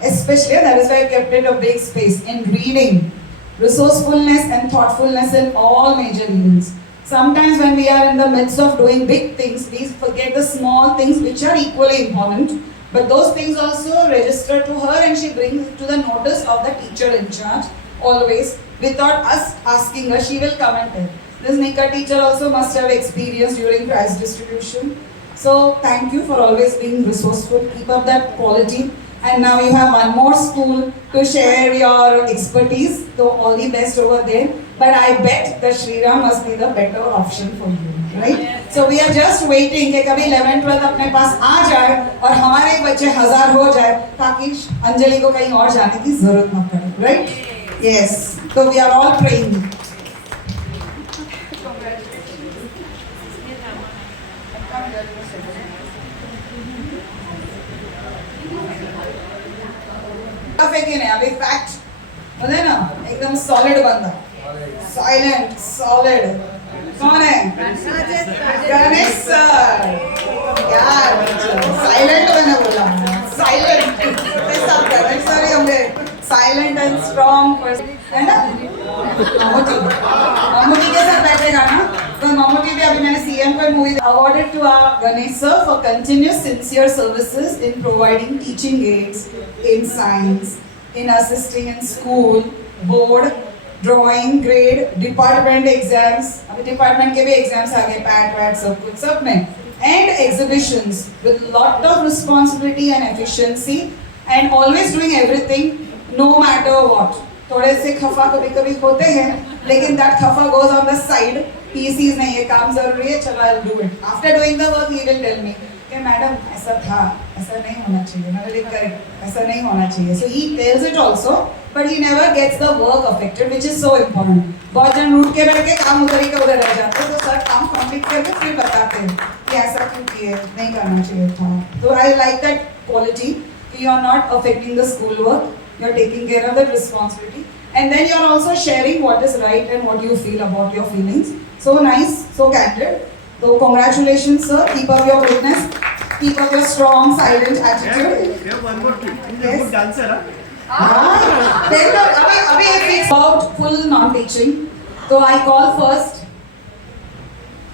that is why I kept it a big space in reading, resourcefulness and thoughtfulness in all major events. Sometimes when we are in the midst of doing big things, we forget the small things which are equally important. But those things also register to her and she brings it to the notice of the teacher in charge. Always, without us asking her, she will come and tell. This Nika teacher also must have experience during prize distribution. So thank you for always being resourceful. Keep up that quality. And now you have one more school to share your expertise. So all the best over there. But I bet that Shriram must be the better option for you, right? So we are just waiting कि कभी 11th 12th अपने पास आ जाए और हमारे बच्चे 1000 हो जाए ताकि अंजलि को कहीं और जाने की जरूरत न पड़े, right? Yes. So we are all praying. अभी फैक्ट बोले ना एकदम सॉलिड बंदा. साइलेंट सॉलिड कौन है? गणेश सर. यार साइलेंट मैंने बोला. साइलेंट सब गणेश सर ही होंगे. साइलेंट एंड स्ट्रॉन्ग पर्सन है ना. मम्मूटी के साथ बैठेगा ना. तो मम्मूटी भी अभी मैंने सीएम को movie awarded to Ganesh sir for continuous sincere services in providing teaching aids in science, in assisting in school, board, drawing, grade, department exams. अभी department के भी exams आ गए, PAT, WAT सब कुछ सब में. And exhibitions with lot of responsibility and efficiency and always doing everything no matter what. थोड़े से खफा कभी कभी होते हैं, लेकिन that खफा goes on the side. He sees नहीं ये काम जरूरी है, चलो I'll do it. After doing the work, he will tell me कि मैडम ऐसा था, ऐसा नहीं होना चाहिए. मैं बोली करेक्ट, ऐसा नहीं होना चाहिए. So he tells it also, but he never gets the work affected, which is so important. बहुत जन रूट के बैठ के काम उधर ही का उधर रह जाते हैं, तो सर काम कंप्लीट करके फिर बताते हैं कि ऐसा क्यों किए, नहीं करना चाहिए था. तो I like that quality You are not affecting the school work. You are taking care of that responsibility, and then you are also sharing what is right and what you feel about your feelings. So nice, so candid. So congratulations, sir. Keep up your goodness. Keep up your strong, silent attitude. Yeah, one more thing. He's a Yes. good dancer, huh? Then अभी it's about full non-teaching. So I call first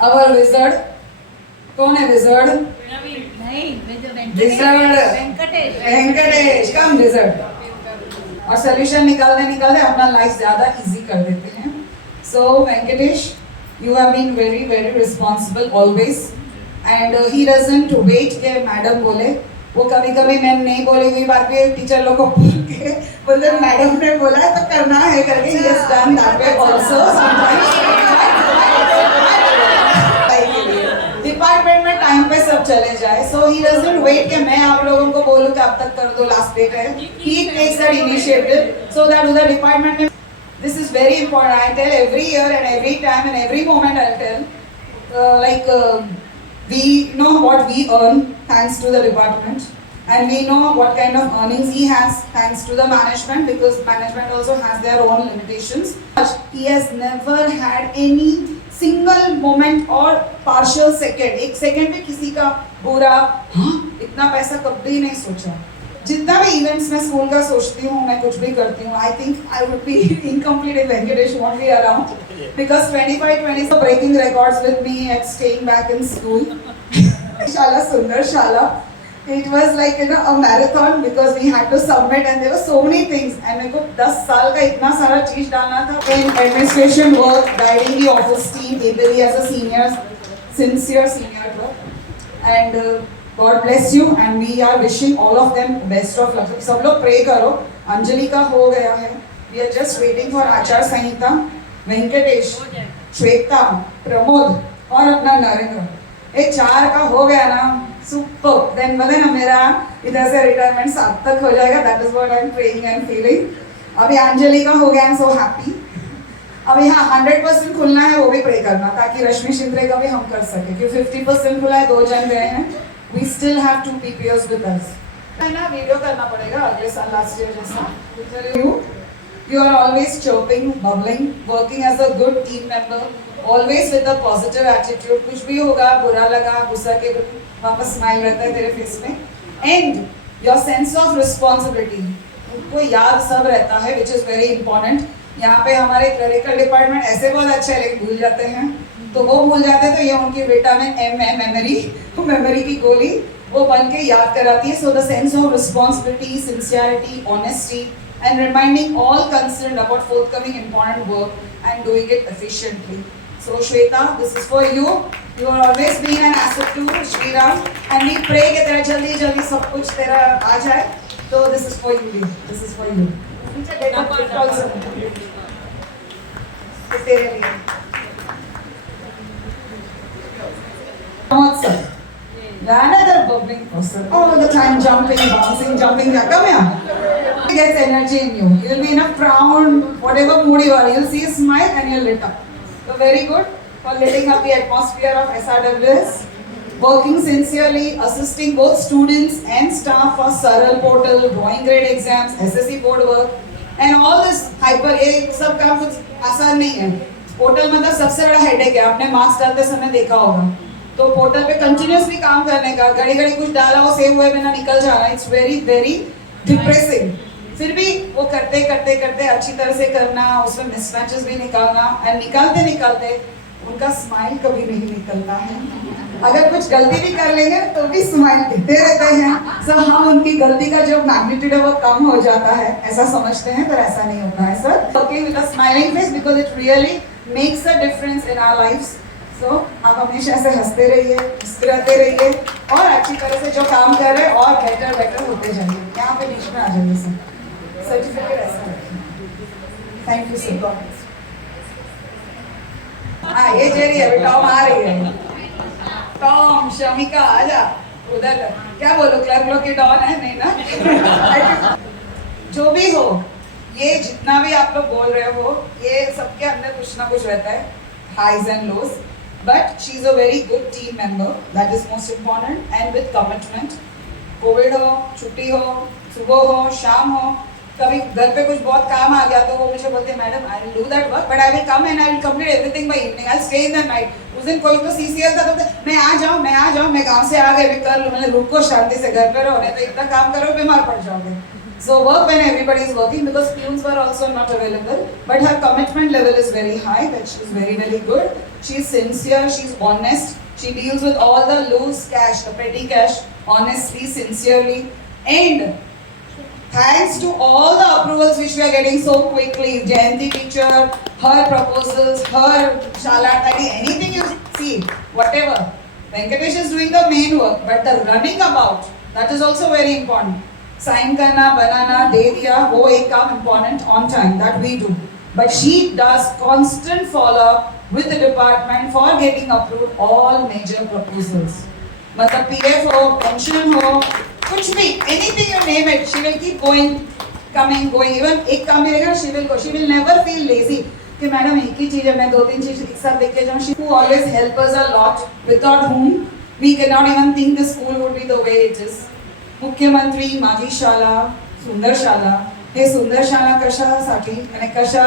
our wizard. कौन है wizard? नहीं Wizard. Venkatesh Venkatesh, come wizard. और solution निकालते अपना life ज़्यादा easy कर देते हैं. So Venkatesh, you have been very very responsible always, and he doesn't wait के मैडम बोले. वो कभी कभी मैम नहीं बोली हुई बात भी टीचर लोग को बोल के बोलते मैडम ने बोला है तो करना है करके he has done that way also department में टाइम पे सब चले जाए. So he doesn't wait कि मैं आप लोगों को बोलूं कि अब तक कर दो लास्ट डेट है. He takes that initiative so that उधर डिपार्टमेंट में this is very important. I tell every year and every time and every moment I'll tell we know what we earn thanks to the department, and we know what kind of earnings he has thanks to the management, because management also has their own limitations. He has never had any single moment or partial second. एक second में किसी का बुरा हाँ इतना पैसा कभी नहीं सोचा. जितना भी इवेंट्स में स्कूल का सोचती हूँ, मैं कुछ भी करती हूँ, I think I would be incomplete if Venkatesh won't be around, because 25-20 so breaking records with me at staying back in school. Shala Sundar Shala. It was like a marathon, because we had to submit and there were so many things, and मेरे को 10 साल का इतना सारा चीज डालना था. In administration work, guiding the office team, ably as a senior, sincere senior clerk, and God bless you, and we are wishing all of them best of luck. सब लोग pray करो. अंजलि का हो गया है. We are just waiting for आचार संहिता. वेंकटेश, श्वेता, प्रमोद और अपना नरेंद्र. ये 4 का हो गया ना, सुपर. देन बोले ना मेरा इधर से रिटायरमेंट सार्थक हो जाएगा. That is what I am praying and feeling. अभी अंजलि का हो गया, आई एम सो हैप्पी. अभी हाँ 100% खुलना है, वो भी प्रे करना ताकि रश्मि शिंदे का भी हम कर सके, क्योंकि 50% खुला है, 2 जन गए हैं. We still have 2 PPOs with us. है ना, वीडियो करना पड़ेगा अगले साल लास्ट ईयर जैसा. You are always chirping, bubbling, working as a good team member, always with a positive attitude. कुछ भी होगा, बुरा लगा, गुस्सा के वापस स्माइल रहता है तेरे फेस में. And your sense of responsibility, उनको याद सब रहता है, which is very important. यहाँ पे हमारे क्लरिकल डिपार्टमेंट ऐसे बहुत अच्छे हैं लेकिन भूल जाते हैं, तो वो भूल जाते हैं, तो ये उनकी विटामिन एम है मेमोरी की गोली, वो बन के याद कराती है. So the sense of responsibility, sincerity, honesty, and reminding all concerned about forthcoming important work and doing it efficiently. So Shweta, this is for you. You are always being an asset to Shri Ram, and we pray कि तेरा जल्दी जल्दी सब कुछ तेरा आ जाए. So this is for you, this is for you. तेरे लिए. Pramod sir. Another bubbling person. All the time jumping, bouncing, jumping. Come here. He gets energy in you. You'll be in a frown, whatever mood you are. You'll see a smile and you'll lit up. So very good for lighting up the atmosphere of SRWS. Working sincerely, assisting both students and staff for Saral portal, drawing grade exams, SSC board work, and all this hyper. ये सब काम कुछ आसान नहीं है. Portal मतलब सबसे बड़ा हेडेक है. आपने मार्क्स डालते समय देखा होगा. तो पोर्टल पे कंटिन्यूसली काम करने का, घड़ी घड़ी कुछ डाला वो सेव हुए बिना निकल जाना, इट्स वेरी वेरी डिप्रेसिंग. फिर भी वो करते करते करते अच्छी तरह से करना, उसमें मिसमैचेस भी निकालना, एंड निकालते निकालते उनका स्माइल कभी नहीं निकलता है. अगर कुछ गलती भी कर लेंगे तो भी स्माइल देते रहते हैं. सो हम उनकी गलती का जो मैग्नीट्यूड है वो कम हो जाता है ऐसा समझते हैं, पर ऐसा नहीं होता है sir. Working with a smiling face because it really makes a difference in our lifes. So आप हमेशा ऐसे हंसते रहिए, मुस्कुराते रहिए, और अच्छी तरह से जो काम कर रहे हैं और बेटर होते जाइए. यहाँ पे बीच में आ जाइए सर. सर्टिफिकेट ऐसा रखिए. Thank you sir. हाँ ये जेरी है, टॉम आ रही है. टॉम, शमिका आजा उधर. क्या बोलो, क्लर्क लोग की डॉन है नहीं ना. जो भी हो, ये जितना भी आप लोग बोल रहे हो, ये सबके अंदर कुछ ना कुछ रहता है, highs and lows. But she is a very good team member. That is most important, and with commitment. Covid हो, छुट्टी हो, सुबह हो, शाम हो, कभी घर पे कुछ बहुत काम आ गया तो वो मुझे बोलते हैं madam I will do that work but I will come and I will complete everything by evening, I stay in the night. उस दिन कोई तो सीसीएल था तो मैं आ जाऊं, मैं गांव से आ गए, मैं कर लूं, मैंने रुको शांति से घर पे रहो, नहीं तो इतना काम करो बीमार पड़ जाओगे. So work when everybody is working because peons were also not available. But her commitment level is very high. But she is very very good. She is sincere. She is honest. She deals with all the loose cash, the petty cash, honestly, sincerely, and thanks to all the approvals which we are getting so quickly. Jayanti teacher, her proposals, her Shala Tadi, anything you see, whatever. Venkatesh is doing the main work, but the running about that is also very important. Sign करना, बनाना, दे दिया, वो एक काम important on time that we do. But she does constant follow-up with the department for getting approved all major proposals. मतलब PF हो, pension हो, कुछ भी, anything you name it, she will keep going, coming, going. Even एक काम मिलेगा, she will go. She will never feel lazy. कि madam एक ही चीज़ है, मैं 2-3 चीज़ एक साथ देख के जाऊँ. She who always help us a lot, without whom we cannot even think the school would be the way it is. मुख्यमंत्री माझी शाळा सुंदर शाळा, हे सुंदर शाळा कशासाठी आणि कशा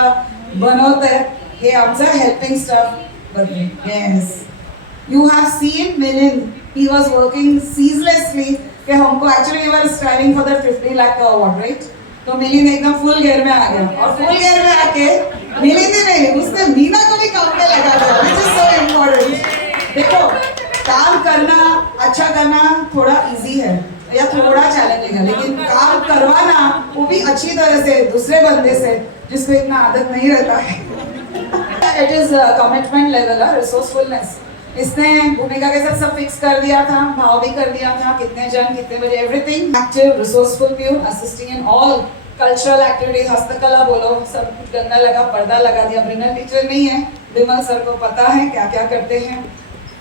बनवते हे आमचा हेल्पिंग स्टाफ बदले. Yes, you have seen Milind, he was working ceaselessly कि हमको actually we were striving for the 50 lakh का अवार्ड, राइट? तो मिलिंद एकदम फुल गेयर में आ गया और फुल गेयर में आके मिलिंद ही नहीं, उसने मीना को भी काम पे लगा दिया, व्हिच इज सो इम्पोर्टेंट. देखो, काम करना, अच्छा करना थोड़ा इजी है या थोड़ा चैलेंजिंग है, लेकिन काम करवाना वो भी अच्छी तरह से दूसरे बंदे से जिसको इतना आदत नहीं रहता है. It is commitment level, resourcefulness. इसने भूमिका के साथ सब फिक्स कर दिया था, भाव भी कर दिया था, कितने जन कितने बजे, everything. Active resourceful peon, assisting in all cultural activities, हस्तकला बोलो, सब कुछ गंदा लगा, पर्दा लगा दिया. ब्रिनल टीचर नहीं है, विमल सर को पता है क्या क्या करते हैं.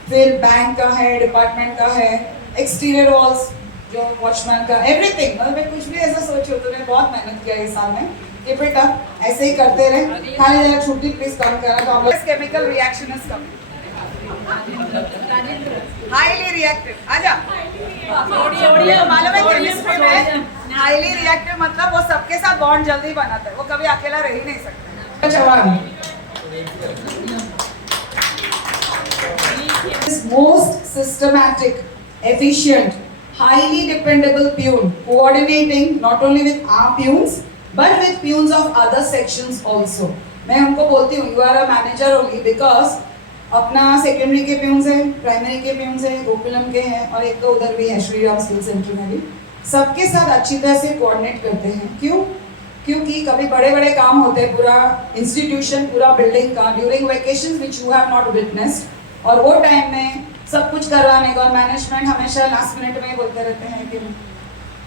फिर बैंक का है, डिपार्टमेंट का है, एक्सटीरियर वॉल्स जो वॉचमैन का, एवरीथिंग. मतलब मैं कुछ भी ऐसा सोचो तो मैं बहुत मेहनत किया इस साल में. ये बेटा ऐसे ही करते रहे, खाली जरा छुट्टी प्लीज कम करना. तो हम लोग chemical reaction is come, highly reactive. आजा, मालूम है केमिस्ट्री में हाईली रिएक्टिव मतलब वो सबके साथ बॉन्ड जल्दी बनाता है, वो कभी अकेला रह ही नहीं सकता. जवान most systematic, efficient, highly dependable peon, coordinating not only with our peons but with peons of other sections also. मैं उनको बोलती हूँ you are a manager only because अपना सेकेंडरी के peons हैं, प्राइमरी के peons हैं, गोकुलम के हैं और एक तो उधर भी है श्री राम स्किल सेंटर में भी. सबके साथ अच्छी तरह से कोऑर्डिनेट करते हैं. क्यों? क्योंकि कभी बड़े बड़े काम होते हैं, पूरा इंस्टीट्यूशन, पूरा बिल्डिंग का, during vacation which you have not witnessed, और वो टाइम में सब कुछ करवाने का, और मैनेजमेंट हमेशा लास्ट मिनट में ही बोलते रहते हैं कि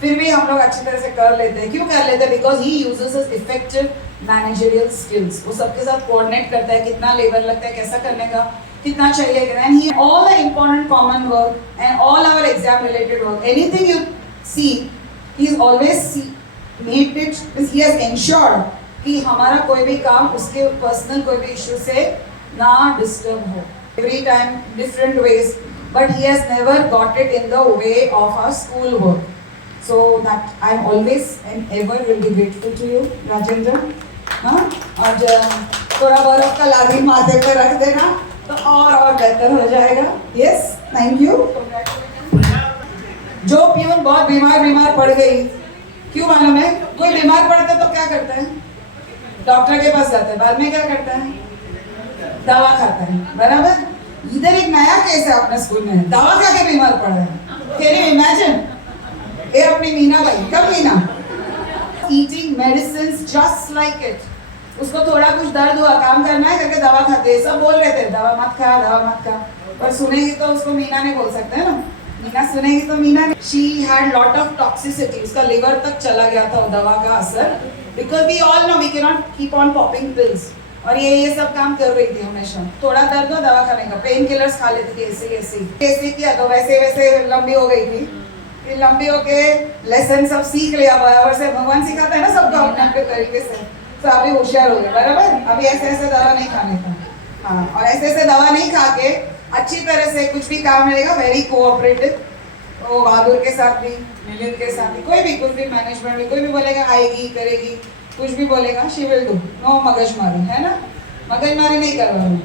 फिर भी हम लोग अच्छी तरह से कर लेते हैं. क्यों कर लेते हैं? Because he uses his effective managerial skills. वो सबके साथ कोऑर्डिनेट करता है, कितना लेवल लगता है, कैसा करने का, कितना चाहिए, and he all the important common work and all our exam related work, anything you see, he is always made it, he has ensured कि हमारा कोई भी काम उसके पर्सनल कोई भी इश्यू से ना डिस्टर्ब हो. Every time different ways, but he has never got it in the way of our school work. So that I always and ever will be grateful to you, Rajendra. हाँ, और थोड़ा बर्फ का लादी माथे पे रख देना तो और बेहतर हो जाएगा. Yes, thank you. जो प्यून बहुत बीमार पड़ गई, क्यों मालूम है? कोई बीमार पड़ता है तो क्या करता है? डॉक्टर के पास जाता है, बाद में क्या करता है? दवा खाता है, बराबर. इधर एक नया केस है अपने स्कूल में, दवा खा के बीमार पड़ रहा है. Can you imagine? ये अपनी मीना भाई, कब Meena eating medicine just like it. उसको थोड़ा कुछ दर्द हुआ, काम करना है करके दवा खाते हैं. सब बोल रहे थे दवा मत खा, पर सुनेगी तो उसको मीना नहीं बोल सकते हैं ना. मीना सुनेगी तो मीना नहीं. She had lot of toxicity, उसका लिवर तक चला गया था वो दवा का असर. Because we all know we can not keep on popping pills, और ये सब काम कर रही थी हमेशा. थोड़ा दर्द हो दवा खाने का, पेन किलर्स खा लेती थी. ऐसे किया तो वैसे लंबी हो गई थी. फिर लंबी होके लेसन सब सीख लिया बराबर से. भगवान सिखाता है ना सबको अपने अपने तरीके से. तो अभी होशियार हो गए, बराबर. अभी ऐसे दवा नहीं खाने का. हाँ, और ऐसे दवा नहीं खा के अच्छी तरह से कुछ भी काम मिलेगा, वेरी कोऑपरेटिव. वो बहादुर के साथ भी, मिलिंद के साथ भी, कोई भी कुछ भी मैनेजमेंट में कोई भी बोलेगा आएगी करेगी, कुछ भी बोलेगा शी विल डू, नो मगजमारी, है ना? मगजमारी नहीं करवाना,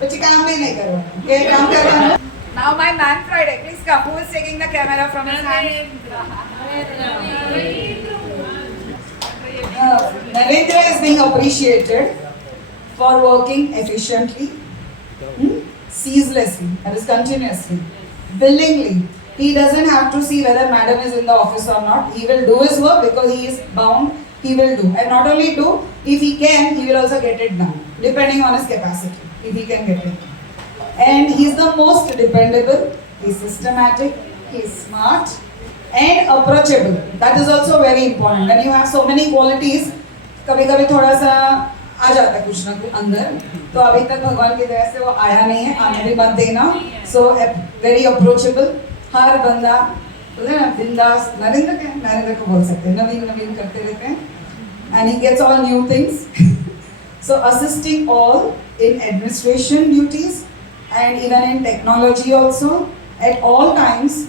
बच्चे काम भी नहीं करवाना, ये काम करवाना. Now my man Friday, please come. Who is taking the camera from his hand? Narendra is being appreciated for working efficiently, ceaselessly, that is continuously, willingly. He doesn't have to see whether madam is in the office or not. He will do his work because he is bound. He will do, and not only do, if he can, he will also get it done, depending on his capacity. If he can get it. And he is the most dependable, he is systematic, he is smart and approachable. That is also very important. When you have so many qualities, कभी-कभी थोड़ा सा आ जाता है कुछ ना कुछ अंदर, तो अभी तक भगवान की दया से वो आया नहीं है, आने भी मत देना. So very approachable, हर बंदा बोले ना बिंदास, नरेंद्र को बोल सकते हैं, नवीन करते रहते हैं, and he gets all new things. So assisting all in administration duties and even in technology also at all times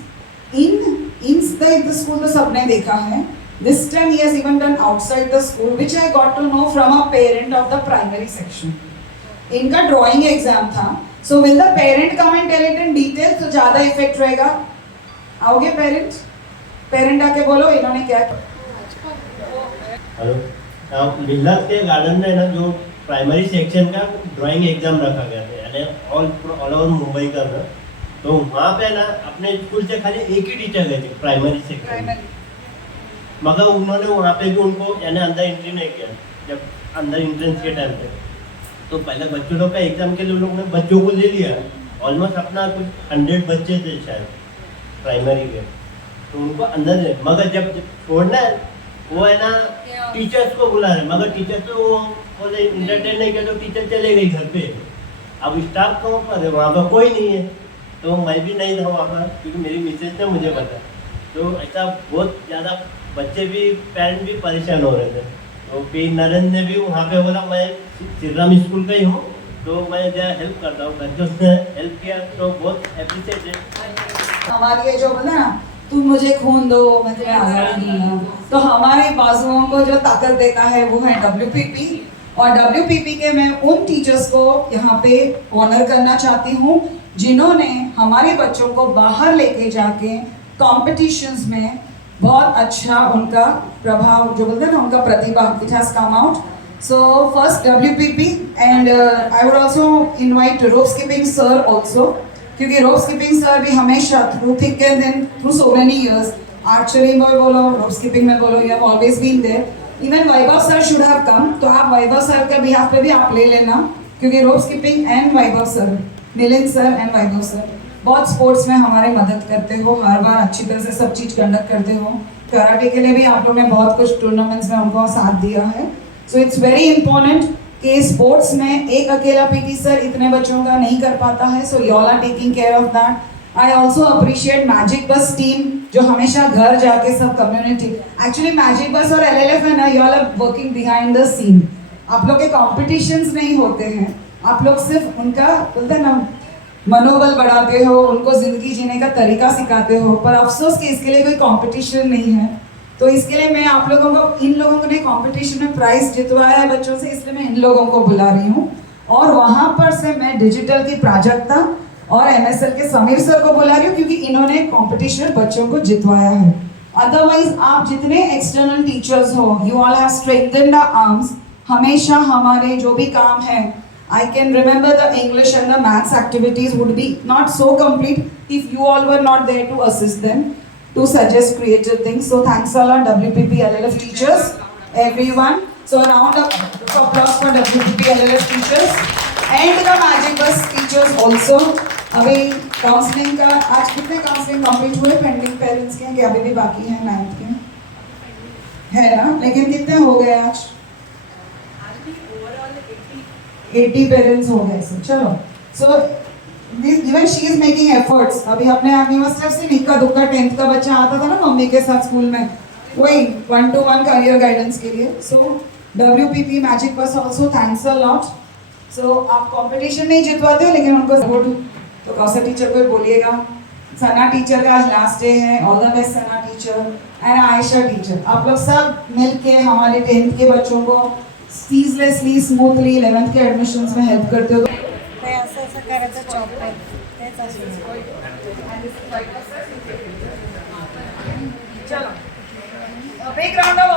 in the school तो सबने देखा है. This time he has even done outside the school, which I got to know from a parent of the primary section. इनका drawing exam था, so will the parent come and tell it in detail, तो ज़्यादा effect रहेगा. आओगे parent आके बोलो इन्होंने क्या. हेलो, मिल्लत के गार्डन में ना जो प्राइमरी सेक्शन का ड्राइंग एग्जाम रखा गया था, यानी ऑल ओवर मुंबई का ना, तो वहाँ पे ना अपने स्कूल से खाली एक ही टीचर गए थे प्राइमरी सेक्शन, मगर उन्होंने वहाँ पे भी उनको यानी अंदर एंट्री नहीं किया. जब अंदर एंट्रेंस के टाइम पे तो पहले बच्चों लोग का एग्जाम के लिए लोग ने बच्चों को ले लिया, ऑलमोस्ट अपना कुछ 100 बच्चे थे शायद प्राइमरी के, तो उनको अंदर, मगर जब छोड़ना है वो है ना टीचर्स को बुला रहे, मगर टीचर तो वो इंटरटेन नहीं किया, तो टीचर चले गई घर पे. अब स्टाफ कहाँ पर है, वहाँ पर कोई नहीं है, तो मैं भी नहीं था वहाँ पर क्योंकि मेरी मिसेज ने मुझे पता. तो ऐसा बहुत ज़्यादा बच्चे भी पेरेंट भी परेशान हो रहे थे. तो फिर नरेंद्र ने भी वहाँ पे बोला मैं श्रीराम स्कूल का ही हूँ, तो मैं जरा हेल्प करता हूँ, बच्चों ने हेल्प किया, तो बहुत अप्रिशिएटेड. हमारे ये जो बोला ना तुम मुझे खून दो मैं तुम्हें आज़ादी दूंगा, तो हमारे बाजुओं को जो ताकत देता है वो है WPP. और WPP के मैं उन टीचर्स को यहाँ पे ऑनर करना चाहती हूँ जिन्होंने हमारे बच्चों को बाहर लेके जाके कॉम्पिटिशन्स में बहुत अच्छा उनका प्रभाव जो बोलते हैं ना उनका प्रतिभा it has come out. So first WPP and I would also invite rope skipping sir also, क्योंकि रोप स्किपिंग सर भी हमेशा through thick and then through so many years, archery में बोलो रोप स्किपिंग में बोलो, you have always been there. Even Vaibhav sir should have come, तो आप वैभव sir के बिहाफ पे भी आप ले लेना, क्योंकि rope skipping and Vaibhav sir, Milind sir and Vaibhav sir बहुत स्पोर्ट्स में हमारे मदद करते हो, हर बार अच्छी तरह से सब चीज़ कंडक्ट करते हो. कराटे के लिए भी आप लोग ने बहुत कुछ टूर्नामेंट्स में उनको साथ दिया है. सो इट्स वेरी इंपॉर्टेंट कि स्पोर्ट्स में एक अकेला पीटी सर इतने बच्चों का नहीं कर पाता है, so you all are taking care of that. I also appreciate magic bus team जो हमेशा घर जाके सब कम्युनिटी, एक्चुअली मैजिक बस और LLF है ना, you all are working behind the scene. आप लोग के कॉम्पिटिशन्स नहीं होते हैं, आप लोग सिर्फ उनका बोलते हैं ना मनोबल बढ़ाते हो, उनको जिंदगी जीने का तरीका सिखाते हो, पर अफसोस कि इसके लिए कोई कंपटीशन नहीं है. तो इसके लिए मैं आप लोगों को, इन लोगों ने कंपटीशन में प्राइज जितवाया है बच्चों से, इसलिए मैं इन लोगों को बुला रही हूँ. और वहाँ पर से मैं डिजिटल की प्राजक्ता और MSL के समीर सर को बुला रही हूँ, क्योंकि इन्होंने कंपटीशन बच्चों को जितवाया है. अदरवाइज आप जितने एक्सटर्नल टीचर्स हो, you all have strengthened our arms. हमेशा हमारे जो भी काम है, I can remember the English and the maths activities would be not so complete if you all were not there to assist them, to suggest creative things. So thanks a lot WPP LLF teachers, everyone. So a round of applause for WPP LLF teachers and the Magic Bus teachers also. अभी counselling का आज कितने counselling complete हुए pending parents के, कि अभी भी बाकी हैं 9th के है ना, लेकिन कितने हो गए आज? 80 पेरेंट्स हो गए. चलो, so even she is making efforts. अभी अपने यूनिवर्सिटी से निक्का दुक्का 10th का बच्चा आता था ना मम्मी के साथ स्कूल में, वही 1-to-1 करियर गाइडेंस के लिए. सो WPP मैजिक बस ऑल्सो थैंक्स अ लॉट. सो आप कंपटीशन नहीं जितवाते हो, लेकिन उनको सपोर्ट, तो कौशल टीचर को बोलिएगा सना टीचर का आज लास्ट डे है, all the best Sana teacher and Ayesha teacher. आप लोग सब मिलके हमारे 10th के बच्चों को फीसलेसली स्मूथली 11th के एडमिशन्स में हेल्प करते हो। ते असं असं करायचं चॉपर तेच असं चलो, बिग राउंड ऑफ